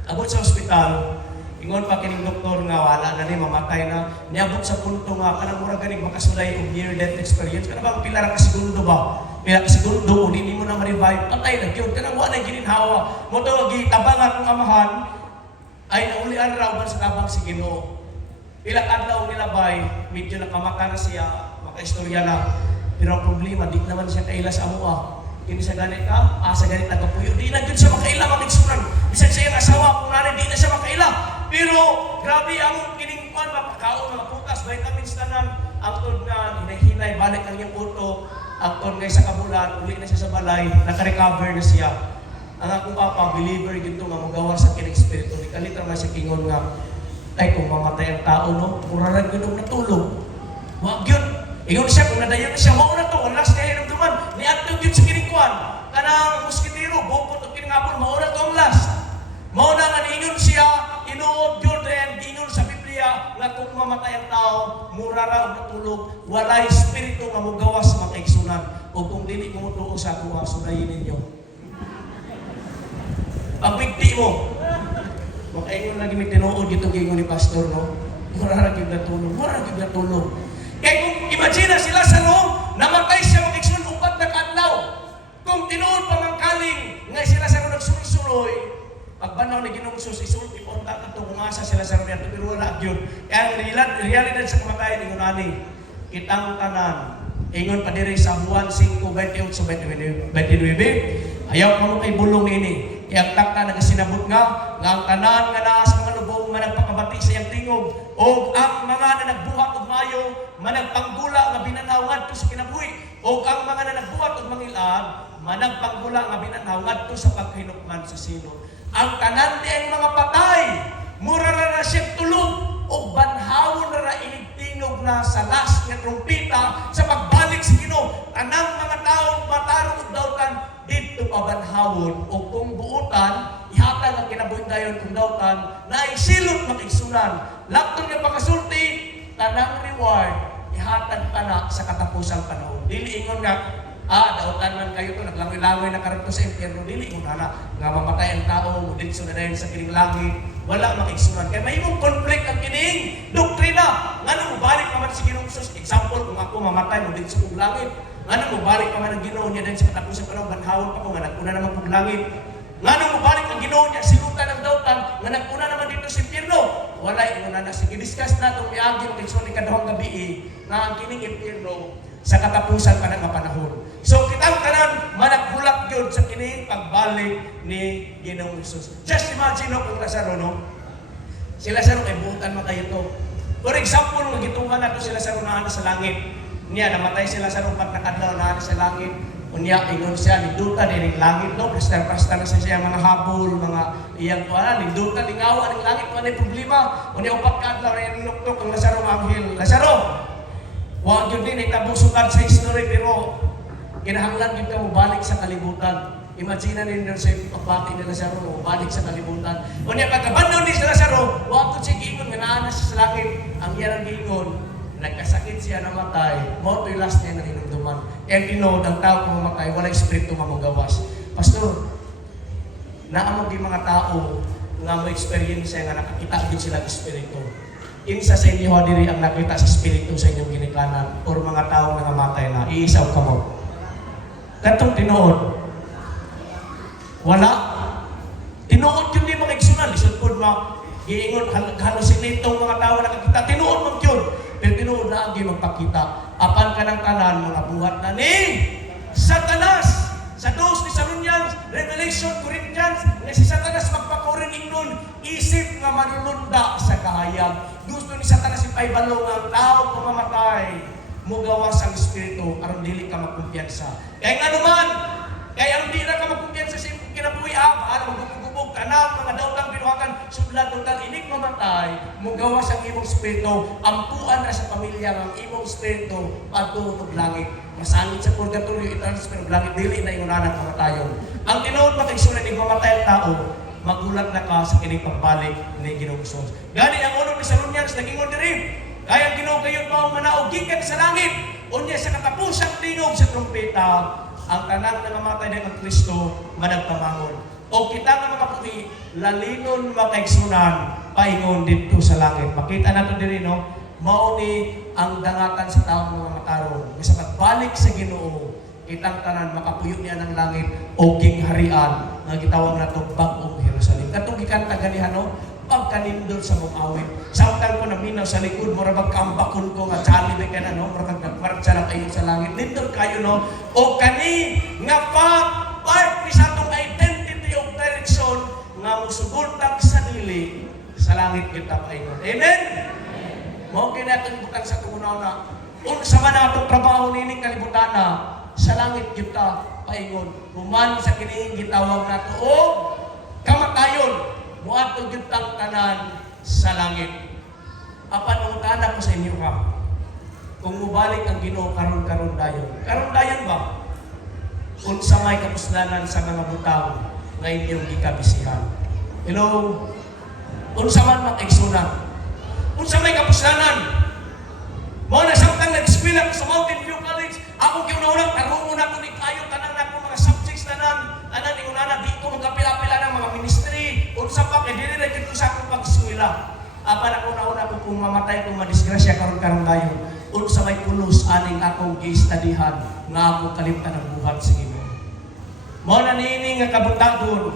Abot sa ospital, ingon pa kining doktor nga wala na ni mamatay na. Niabot sa punto nga kanang murag ganing makasulay og near death experience. Kana bang pila ra ka segundo ba? Pila ka segundo ug hindi mo na ma-revive patay na gyud kanang wala gininhawa. Mo to gitabang akong amahan ay naulian raw man sa tabang si Ginoo. Pila kadlaw nilabay, medyo nakamata na siya, makaistorya na. Pero ang problema di naman siya kaila sa amoa. Kini sa ganit ka, sa ganit nagkapuyo. Di na yun siya makaila, mag-igsunan. Bisan siya yung asawa, kung nanay, di na siya makaila. Pero, grabe ang kiningkuan, mapakaon, mga putas, vitamins tanan. Ang tod na, hinay-hinay, balik ang yung uto. Ang tod nga sa kabulan, uli na siya sa balay, naka-recover na siya. Ang akong papa, believer ginto nga magawa sa kining spirito. Di kalitra nga siya kingon nga, ay kung mamatay ang tao, no? Muraran yun natulog. Wag yun. Ingon siya, kung nadayon na siya, mauna to, ang last na hinagduman, niagtog yun sa kinikuan, kanang muskitiro, bukot o kinangapon, mauna to ang last. Mauna nga niingon siya, inuod yun rin, ingon sa Biblia, nga kung mamatay ang tao, murara o natulog, walay espiritu nga mugawas sa makaigsunan, o kung dili mo tuo sa tuwa, sunayin ninyo. Pagbigti mo, makaingon lagi may tinuod dito gingon ni pastor, no? Murara gyud natulog. Kaya kung imagine si Lazaro, namatay siya mag-igsunan upat na kadlaw. Kung tinuod pa mang kaling, nga si Lazaro nagsuloy-suloy, pagbanaw ni Ginoong Sus, isulti po ang tatato kung asa si Lazaro niya, pero wala yun. Kaya ang realidad sa kamatayan, ingon ani, kitang tanan, ingon pa diri sa Juan 5:28-29, ayaw pa mo kay bulong ini. Kaya ang takta nagasinabot nga ang tanan nga naa sa mga lubong nga nagpakabati sa iyang tingog, o ang mga na nagbuhat og mayo, managpanggula nga binanaw ngadto sa kinabuhi, o ang mga na nagbuhat og mangilad, managpanggula nga binanaw ngadto sa paghinukman sa sino. Ang tanan di ang mga patay, mura na siya tulog, o banhawon na inigtingog na sa last nga trumpita sa pagbalik sa Ginoo. Tanang mga taong matarong og dautan dito pabanhawon, o kung buutan ihatag ang kinabuhi dayon kung dautan na isilot makigsunan. Lakton nga pagkasulti, tanang reward ihatag pa na sa katapusang panahon. Dili ingon nga dautan man kayo to, naglangoy-langoy na karon to sa impyerno. Dili ingon nga mamatay ang tao, mudinso na dayon sa kining langit, wala makigsunan. Kaya mahimong conflict ang kining doktrina. Ngano mo balik naman si Ginoong Sus? Example, kung ako mamatay, mudinso kong langit. Ngano mo balik pa man ang Ginoo niya din sa katapusan panahon, banhawon pa ko nga naguna naman kong langit. Ngano mo balik ang Ginoo niya, silutan ang dautan, nga naguna naman dito sa impyerno. Wala ingon na sige discuss na itong miagi ng igsoon ni kadahong gabi nga ang kining impyerno sa katapusan pa ng panahon. So kitang tanan managbulak yun sa kining pagbalik ni Ginoong Hesus. Just imagine kung Lazaro, no? Si Lazaro kay buutan matay ito. For example, magitungan nato si Lazaro na sa langit. Niya namatay si Lazaro pat nakadlaw na sa langit. Unya ingon siya niduta din langit, no? Pasta na siya mga habol, mga iyang kuan, niduta lingawa ning langit, wala problema. Unya upat kadlaw na niluktok ang Lazaro anghel. Lazaro, wag yun din itabusukan sa history, pero kinahanglan yun ka mo balik sa kalibutan. Imagine ninyo sa pagbati ni Lazaro, balik sa kalibutan. Unya pagkabandaw ni Lazaro, wag ko siya giingon nga naa na siya sa sa langit, ang iyang giingon, nagkasakit siya namatay, mo to'y last niya na hinumduman. Kaya tinood, ang tao kung mamatay, wala espiritu mamugawas. Pastor, naamag yung mga tao nga mo experience nga nakakita din sila ng espiritu. Insa sa inyo diri ang nakita sa espiritu sa inyong ginikanan or mga taong nangamatay na, iisaw ka mo. Katong tinood, wala. Tinuod yun di mga igsunan, lisod po mga giingon, halusinitong mga tao nakakita, tinuod mo yun. Pero tinuod na agi magpakita. Apan ka ng tanan, mga buhat na ni Satanas. Sa 2 Thessalonians, Revelation, Corinthians, na si Satanas magpakurinig nun, isip nga manununda sa kahayag. Gusto ni Satanas ipaibalong ang tao kung mamatay, mugawas ang espiritu, aron dili ka magkumpiyansa. Kaya nga naman, kaya hindi na ka magkumpiyansa sa iyong kinabuhi, alam magugubog ka na, mga dautang binuhakan, sudlan total, inig mamatay, mugawas ang imong espiritu, ampuan na sa pamilya ang imong espiritu, pagtunog langit. Masangit sa purgatorio, i-transfer ng langit, dili na yung nanak kamatayon. Ang tinood pa kay sunan, mamatay ang tao, magulat na ka sa kining pagbalik ni Ginoong Hesus. Gani ang unong ni Salonians, naging orderin, kaya Ginoo kayon mao manaog gikan sa langit, unya sa katapusang tingog sa trumpeta, ang tanan nga namatay ng Kristo managpamangon. O kita nga mga puti, lalinon makaigsunan, paingon dito sa langit. Makita nato diri no, mao ni ang dangatan sa taong mga makaron. Sa pagbalik sa Ginoo, kitang tanan makapuyo niya ng langit o gingharian nga gitawag nato Bag-ong Jerusalem. Katong gikanta ganihan no, pagkanindot sa mong awit. Samtang ko naminaw sa likod, mura magkambakon ko nga chali na ka na, no? Mura nagmarcha na kayo sa langit. Nindot kayo, no? O kani nga part ni sa itong identity of direction nga musugurtag sa nili sa langit kita paingon. Amen? Mao kinatong butang sa tumunaw na unsa man atong trabaho nining kalibutan na sa langit kita paingon. Human sa kining gitawag nato o kamatayon. Muadto gyud tang tanan sa langit. Apan ungtana ko sa inyo ka. Kung mubalik ang Ginoo karon dayon. Karon dayon ba? Unsa may kapuslanan sa mga butang nga inyong gikabisihan. Hello. Unsa man makaigsunan. Unsa may kapuslanan. Mo na samtang nag-eskwela ko sa Mountain View College, ako kinuunang tarungon ako ni kayo tanan ako mga subjects tanan ingunana di ko magkapila-pila ng mga ministry. Unsa pa kay dili ra gid sa akong pag-eskwela. Apan ako nauna ko kung mamatay kung madisgrasya karon dayon. Unsa may pulos aning akong gi-studyhan nga ako kalimtan ang buhat sa Ginoo. Mo na niini nga kabutagon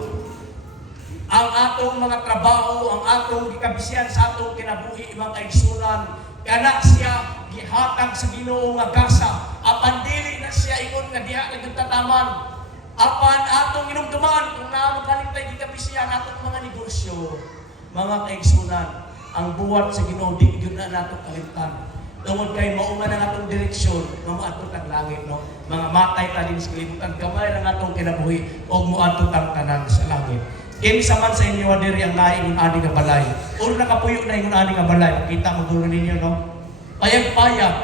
ang atong mga trabaho, ang atong gikabisihan sa atong kinabuhi mga kaigsunan, kana siya gihatag sa Ginoo nga gasa. Apan dili na siya ingon nga diha nagtataman. Apan atong inumduman kung naamagaling tayo gikabisihan atong mga negosyo, mga kaigsunan, ang buhat sa Ginoo di gyud na nato kalimtan. Tungod kay mauman ang atong direksyon, maadto tag langit no. Mga matay ta din sa kalibutan, gamay ra atong kinabuhi og moadto tang tanan sa langit. Kinsa man sa inyo diri ang laing ani nga balay. Uro nakapuyo na ingon ani nga balay, kita mo dulo ninyo no. Payag-payag.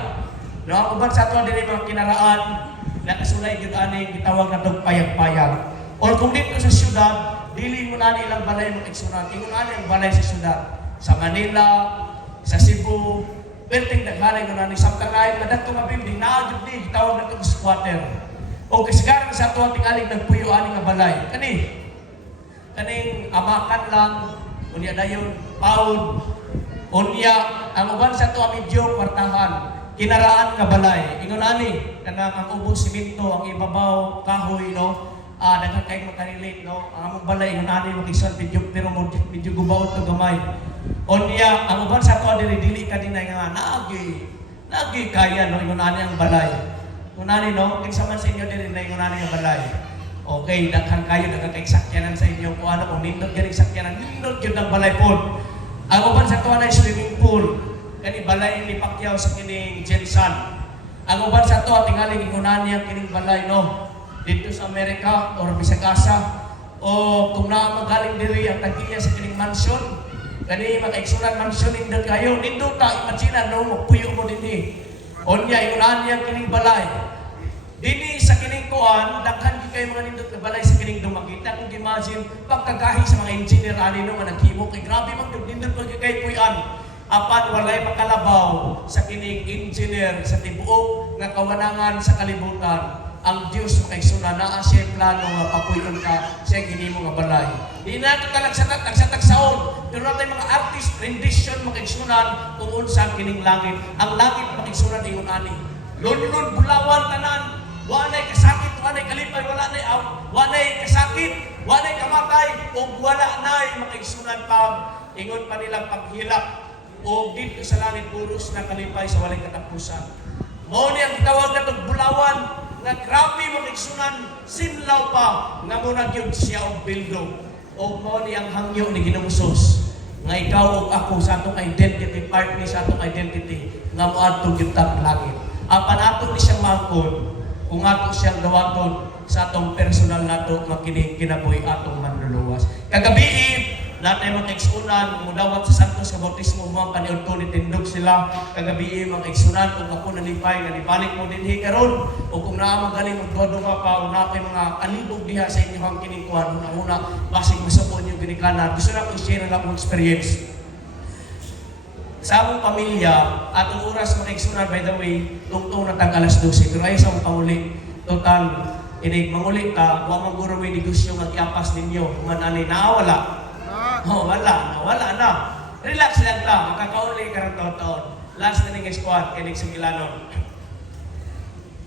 No, uban sa ato diri mga kinaraan, nakasulay gyud ani gitawag na tog payag-payag. Or kung dito sa syudad, dili mo na ilang balay mo igsunan. Ingon ani ang balay sa syudad. Sa Manila, sa Cebu, perting daghanay ko na ni samtang lain na dato nga building naa gyud ni gitawag na tog squatter. O kasagaran sa ato tingaling nagpuyo ani nga balay. Kaning amakan lang, unya dayon, paud, unya, ang uban sa ito medyo kwartahan, kinaraan nga balay. Ingon ani, kanang ang ubos siminto, ang ibabaw, kahoy, no? Daghang kayo makarelate, no? Ang among balay, ingon ani, mag-isang pero medyo gubaw ito gamay. Unya, ang uban sa ito, dili ka din nga, naagi kaya, no? Ingon ani ang balay. Ingon ani, no? Kinsa man sa inyo din, ingon ani ang balay. Okay, daghan kayo, daghan kay sakyanan sa inyo kung ano, kung nindot galing sakyanan, nindot yun ang balay pool. Ang uban sa tuwa na swimming pool, kani balay ni Pacquiao sa kining Jensan. Ang uban sa tuwa, tingaling ingunan niya kining balay, no? Dito sa Amerika, or Bisagasa, o kung naamagaling diri ang tagiya sa kining mansion, kani makaigsunan mansion, nindot kayo, nindot ta, imagine, no, puyo mo din o niya, ingunan niya kining balay. Dini sa kining kuan, daghan gyud kay mga nindot nga balay sa kining dumagita. Kung imagine pagkagahi sa mga engineer ani no nga naghimo kay grabe man gyud nindot gyud kay kuyan. apan walay makalabaw sa kining engineer sa tibuok nga kawanangan sa kalibutan. Ang Diyos makaigsunan naa siya plano nga papuyon ka sa ginimo nga balay. Di nato talagsaon, pero natin mga artist rendition makaigsunan kung unsa kining langit. Ang langit makaigsunan ingon ani. Lunlun bulawan tanan, walay kasakit, walay kalipay, walay kasakit, walay kamatay, ug wala nay makaigsunan pa ingon pa nilang paghilak o dito sa langit puros na kalipay sa walay katapusan. Mao ni ang gitawag natong bulawan nga grabe makaigsunan sinlaw pa nga muna gyud siya og bildo. O mao ni ang hangyo ni Ginoong Hesus nga ikaw ug ako sa atong identity, part ni sa atong identity nga moadto gyud ta langit. Apan ato ni siyang maangkon kung ato siyang dawaton sa atong personal nato nga kinabuhi atong manluluwas. Kagabi natay mga igsunan mudawat sa Santos nga bautismo mo paniud ko ni tindog sila kagabi mga igsunan kung ako nalipay nga nibalik mo dinhi karon o kung naa magaling mo duha pa o napay mga alibog diha sa inyong kining kuan una basig masabon yung ginikana gusto na ko share lang akong experience sa among pamilya atong oras mga igsunan by the way tungtong na tag alas 12 pero ay sa akong panguli total inig manguli ka wa man guro may negosyo nga giapas ninyo kung ani naawala. Oh, wala na. Relax lang ta, makakauli ka ng taon-taon. Last na ning squad, kinig sa Milano.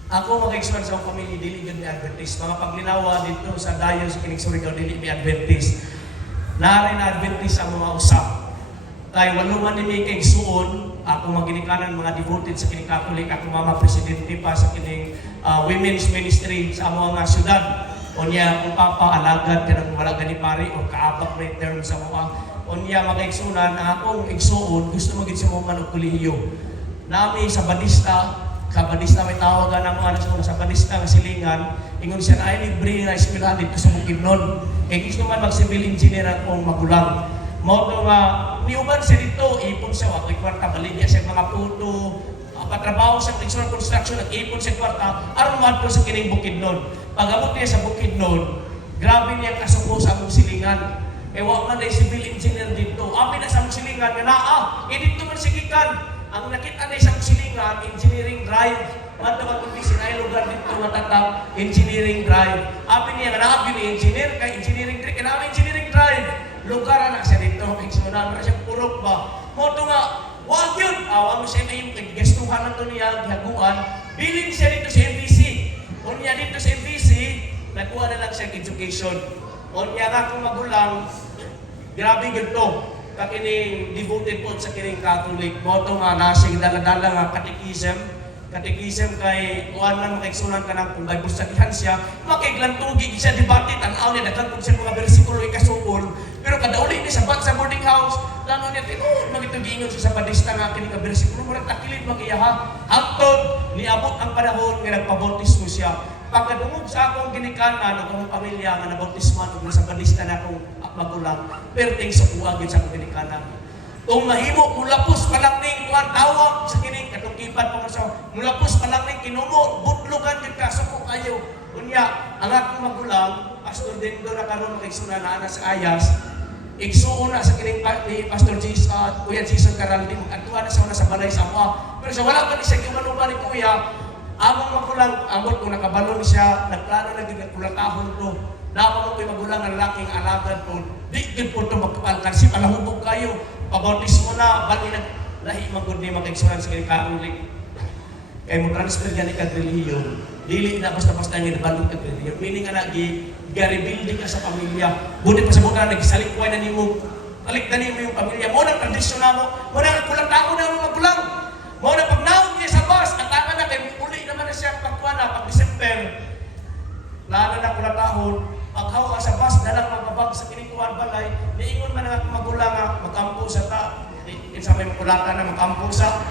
Ako mag-expert sa akong pamilya, dili yun may Adventist. Mga paglinawa dito sa dayo sa kinig Surigao, dili may Adventist. Nari na Adventist ang mga usap. Kaya waluman ni may kay suon, ako maginikanan mga devoted sa kinig Catholic, ako mama presidente pa sa kinig women's ministry sa mga syudad. Unya kung papaalagad ka ng wala gani pari o kaabak na term sa mga unya makaigsunan ang akong igsuon gusto maging sa mga og kolehiyo. Nami sa Badista may tawagan ng mga sa Badista nga silingan ingon siya ay libre na eskwelahan dito sa Bukidnon. Kay gusto man mag-civil engineer akong magulang. Mao to nga niuban siya dito ipon siya wa koy kwarta baligya siya mga puto patrabaho sa construction at ipon sa kwarta aron madto sa kining Bukidnon. Pag-abot niya sa Bukidnon, grabe niya kasuko sa among silingan. E wa man day civil engineer dito. Abi na sa among silingan nga naa, dito man sigikan. Ang nakita na sa among silingan, engineering drive. Madto man kundi sinay lugar dito matatap engineering drive. Abi niya nga naa ni engineer kay engineering drive, kana engineering drive. Lugar na siya dito, eksunan na siya purok ba. Mo to nga wag yun. Awa mo siya may gastuhan na to niya gihaguan. Bilin siya dito sa MBC. Unya dito sa MBC, nakuha na lang siya education. Unya nga kung magulang, grabe ganito. Kakining devoted po sa kining Catholic. Moto nga nasig dala-dala nga catechism. Catechism kay kuan lang makaigsunan ka ng kung Bible studyhan siya. Makiglantugig siya debate, tanaw niya, nagkantog siya mga bersikulo ikasukol. Pero kada uli ni sa boarding house, lalo niya, tinuod magitugingon siya sa Badista nga kining ka bersikulo. Marang takilid magiyaha. Hangtod, niabot ang panahon nga nagpabautismo siya. Pagkadungog sa akong ginikanan, akong pamilya nga nabautisman, ug sa Badista na akong magulang, perting sa kuwagin sa akong ginikanan. Kung mahimo, mulapos palangning kuwan tawag sa kining katungkipan pa sa mulapos palangning kinumo, butlugan yung kasuko kayo. Kunya, ang akong magulang, Pastor Dindo na karon makaigsunan na ana sa Ayas, igsuon na sa kining ni Pastor Jesus, Kuya Jason Caraldi, magkatuwa na sa una sa balay sa mga. Pero sa wala pa ni siya gimanuba ni Kuya, among magulang, amot kung nakabalo siya, nagplano na gid kulatahon to. Dapat mo ko'y magulang ng laking alagad po, di gid po ito magkapalkansi, palahubog kayo. Pabautismo na, bali lahi magod ni makaigsunan sa kining Catholic. Kaya mo transfer gani kag relihiyon, dili na basta-basta nga nabalot kag relihiyon. Meaning ana gi-rebuilding ka sa pamilya. Buti pa sa mga nagsalikuan na nimo, talikdan nimo yung pamilya. Mo na tradisyon na mo na kulang tao na mo magulang. Mo na pag naog niya sa bus, at tama na kay uli naman na siya pagkuana pag December. Lalo na kulang tahon, paghaw ka sa bus, dalang magbabag sa kinikuan balay, niingon man ang magulang nga magkampo sa ta. Kinsa may makulatan na magkampo sa.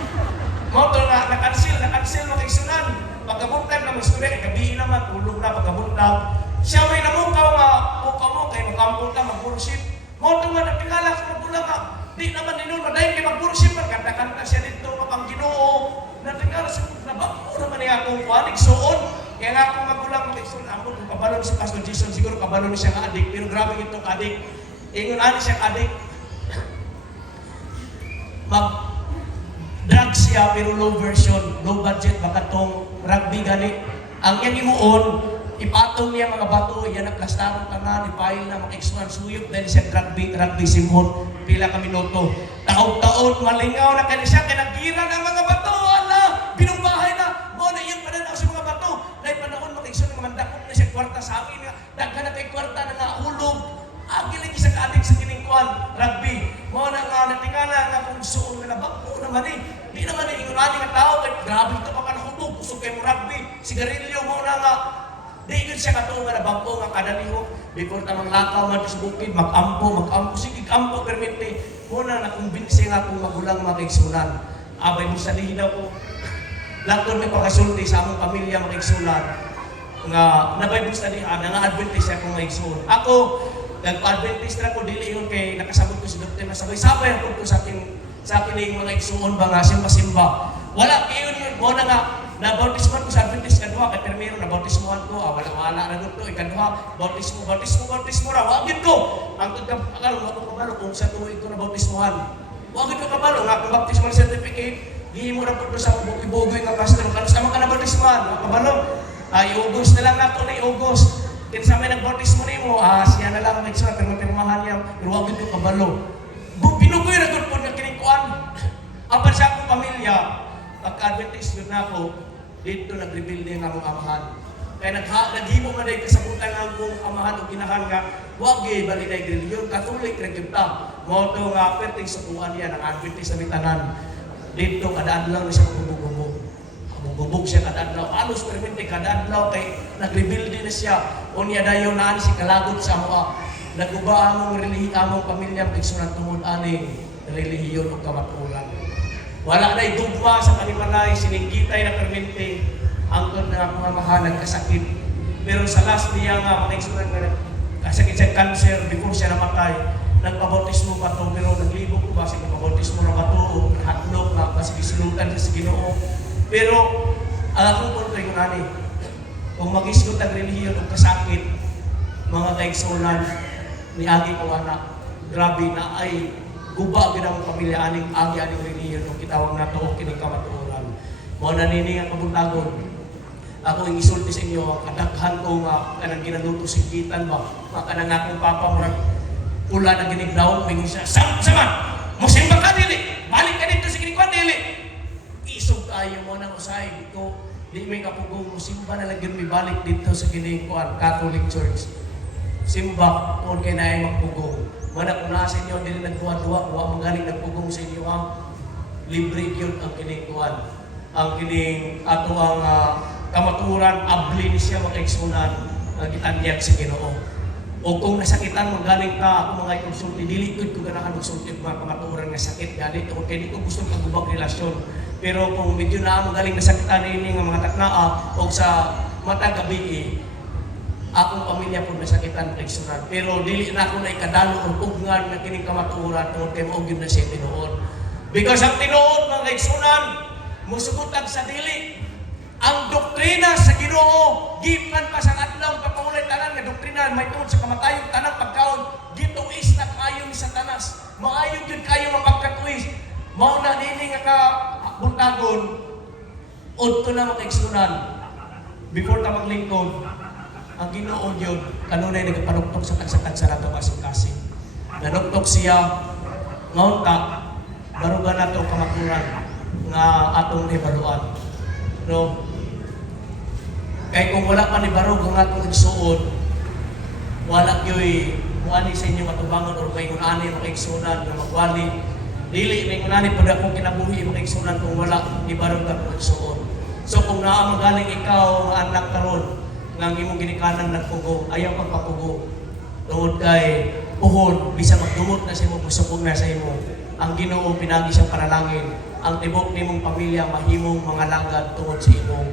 Moto nga, na-cancel makaigsunan. Pagkabuntag na mag-student, gabi naman, tulog na pagkabuntag. Siya may namukaw nga, mukaw mo, kay magkampo ta, mag-worship. Moto nga, nagtingala sa magulang nga, di naman ninun, madahin kay mag-worship, kanta-kanta siya dito, kapang Ginoo. Nagtingala sa nabago naman niya akong kuwanig suon. Kaya nga akong magulang mag-igsunan, amon, kung kabalo si Pastor Jason, siguro kabalo ni siya nga adik, pero grabe itong adik. Ingon ani siya adik. siya pero low version, low budget baka tong rugby gani. Ang yang imuon, ipatong niya mga bato, yan ang plastarong tanan, ipail na maka-exman suyop dahil siya rugby simon, pila ka minuto. Taon-taon, malingaw na kanya siya, kinagira ng mga bato, ala, binumbahay na, mo na yung pananaw sa mga bato. Dahil panahon maka-exman ng mandakot na siya kwarta sa amin, daghan na kay kwarta na nga hulog. Agi lagi sa kaadik sa kiningkuan, rugby. Mo na nga natingala nga kung suon nga nabak mo naman eh. Di naman eh, ingurani nga tao, kahit grabe ito pa ka nahulog, kusog kayo rugby, sigarilyo mo na nga. Di yun siya katuong nga nabangko nga kadaliho. Before tamang lakaw man sa bukid, mag-ampo, sige, ampo, permite. Mo na nakumbinsi nga kung magulang makaigsunan. Abay mo sa daw ko. Lakon may pakasulti sa among pamilya makaigsunan. Nga, nabay mo sa dihan, nga Adventist akong maigsunan. Ako, nag-Adventist na ko, dili yun kay nakasabot ko si Dr. Masabay-sabay ako ko sa akin yung mga igsuon ba nga, simba-simba. Wala kayo yun, mo na nga, na-bautismuhan ko sa Adventist kadua, kay Permero, na-bautismuhan ko, wala na dito, ikaduha, bautismo ra, wagin ko. Ang akala mo ako kabalo kung sa tuloy ko na-bautismuhan. Wagin ko kabalo, nga kung baptismal certificate, hindi mo na po sa bugoy-bugoy nga pastor, kano sa mga na-bautismuhan, kabalo, August na lang nato na August. Kinsa may nagbautismo nimo, siya na lang mag-isura, pero pirmahan niya, pero wagin ko kabalo. Pinugoy na doon po na kinikuan. Apan sa akong pamilya, pagka-Adventist yun na ako, dito nag-reveal din ang among amahan. Kaya naghimo man ay kasabutan ng among amahan o ginahan nga, wag eh, bali na yung Catholic rin kita. Moto nga, perting sa tuwan yan, ang Adventist sa bitanan. Dito, kadaan lang na siya bubog-bubog. Bubog siya kadadlaw. Alos permente kadadlaw kay nag-reveal din na siya. O niya dayo naan si kalagot sa mga. Naguba among relihi among pamilya pagsunod tungod aning relihiyon o kamatulan. Wala na'y dugma sa panimalay, siningkitay na permente ang doon na mamahalan kasakit. Pero sa last niya nga, pagsunod na kasakit sa cancer before siya namatay, nagpabautismo pa to, pero naglibog ko ba sa pabautismo na ba to, o hatlog na kasi gisilutan sa Ginoo. Pero, akong punto yung nani, kung mag-isgot ang relihiyon o kasakit, mga kaigsunan, ni agi ko anak, grabe na ay guba ginang pamilya aning agi aning relihiyon o kitawag na to o kining kamatuoran. Mga nanining ang kabuntagon, ako yung isulti sa inyo, ang kadaghan ko nga kanang ginaluto sigitan ba, kanang akong papa mo pula na ginignaw, may siya, sama! Musimba ka dili! Balik ka dito sa kinikwan dili! Isog tayo mo nang usay dito. Di may kapugong simba na lagyan may balik dito sa kinikuan Catholic Church. Simba, kung kayo na ay magpugong. Mana kung nasa inyo, hindi nagkuha-duha, huwag magaling nagpugong sa inyo ang libre yun ang kinikuan. Ang kining ato ang kamaturan, abli ni siya makaiksunan gitandiyak sa Ginoo. O kung nasakitan mo galing ka, ako mga ikonsulti, dilikod ko ganahan magsulti mga kamaturan nga sakit ganito. Kaya di ko gusto pagubag relasyon. Pero kung medyo na mo galing nasakitan ini nga mga taknaa o sa mata gabi, akong pamilya po nasakitan pagsunan. Pero dili na ako na ikadalo o ugnan na kining kamaturan tungkol kay maugin na siya tinuod. Because ang tinuod mga kaigsunan, musugutan sa dili. Ang doktrina sa Ginoo, gipan pa sa adlaw pagpangulay tanan nga doktrina may tungod sa kamatayong tanang pagkaon, gituis na kayo ni Satanas. Maayo gyud kayo mapagkatuis. Mao na nini nga buntagon udto na makaigsunan. Before ta maglingkod, ang Ginoo gyud kanunay nagapanuktok sa tagsa-tagsa nato kasing-kasing. Nanuktok siya ngaon ta barugan nato kamaturan nga atong ibaruan. No? Kaya kung wala pa ni barog ang atong igsuon, wala yo'y muani sa inyo matubangan o may ngunani makaigsunan na magwali. Dili, may ngunani pa akong kinabuhi makaigsunan kung wala ni barog ang igsuon. So kung naamagaling ikaw ang anak karon nga imong ginikanan nagpugo, ayaw pagpapugo. Tungod kay puhon, bisa magdumot na sa imo, musubog na sa imo. Ang Ginoo pinagi siyang panalangin. Ang tibok nimong pamilya mahimong mga langgad tungod sa imong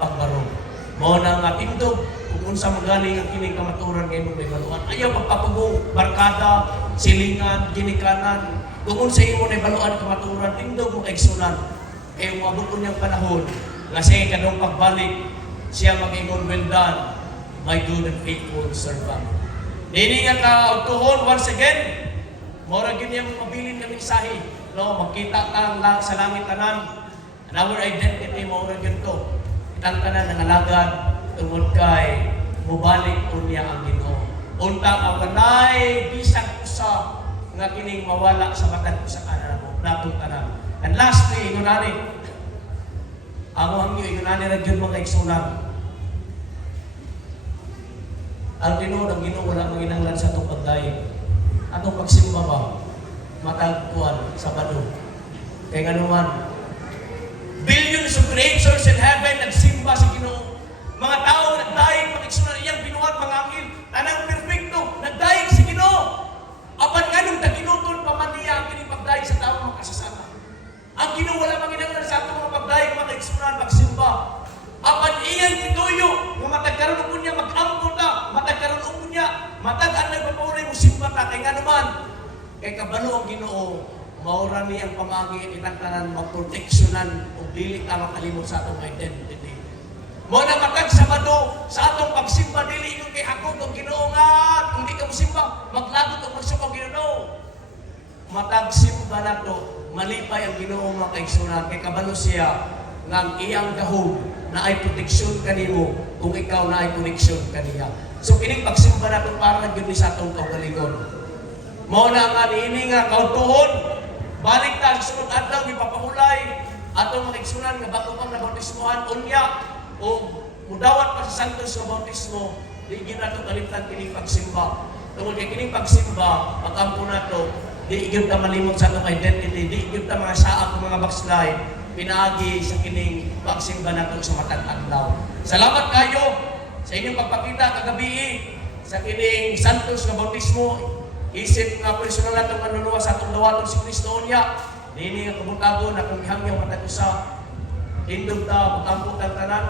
pagbarog. Mao na nga tindog kung unsa magaling ang kining kamaturan nga imong baluan. Ayaw pagpapugo, barkada, silingan, ginikanan. Kung unsa imo na baluan kamaturan, tindog mo kaigsunan. Kay moabot ko niyang panahon nga sa kadong pagbalik siya mag-ingon, well done, my good and faithful servant. Dini nga kautuhon once again, mora gyud niya mabilin nga mensahe. No, magkita tang lang sa langit tanan And our identity mo ra gyud to. Itang tanan nangalagad tungod kay mubalik unya ang Ginoo. Unta ka walay bisag usa nga kining mawala sa matag usa ka natong tanan. And lastly, ingonani, ako ang iyo, ingonani ra gyud mga igsunan. Ang Ginoo ang Ginoo wala mo ginanglan sa atong pagdayon. Atong pagsimba ba? Matagpuan sa Sabado. Kaya nga naman, billions of creatures in heaven nagsimba sa Ginoo. Mga tao nagdaig, mag-igsunan iyang binuhat, mga angel, tanang perfecto, nagdaig sa Ginoo. Apan nga nung taginutol pa man niya ang kining pagdaig sa tao mga kasasama. Ang Ginoo wala manginanglan sa atong mga pagdaig, mga igsunan, magsimba. Apan iyang ituyo, nga matagkaroon ko niya, mag-ampon ta, matagkaroon ko niya, matag-an na ipapauray mo simba ta, kaya nga naman, kay kabalo ang Ginoo, maura ni ang pamagi itang tanan magproteksyonan o dili ka makalimot sa atong identity. Mo na matag Sabado sa atong pagsimba dili ingon kay hakog ang Ginoo nga kung di ka mosimba maglagot og magsuk ang Ginoo. Matag simba nato malipay ang Ginoo makaigsunan kay kabalo siya nga ang iyang gahom na ay proteksyon kanimo kung ikaw na ay koneksyon kaniya. So kining pagsimba nato para gyud sa atong kaugalingon. Mao na nga niini nga kautuhon balik ta sa sunod adlaw gipapahulay atong magigsunan nga bago pang nabautismohan unya o mudawat pa sa santos nga bautismo di gyud nato kalimtan kining pagsimba. Tungod kay kining pagsimba magampo nato di gyud ta malimot sa atong identity, di gyud ta mga saak mga backslide pinaagi sa kining pagsimba nato sa matag adlaw. Salamat kayo sa inyong pagpakita kagabi sa kining santos nga bautismo. Isip nga personal natong manunuwa sa atong dawaton si Kristo unya. Nini nga kabutagon na kung hangyaw matag usa. Hindog ta, magampo tang tanan.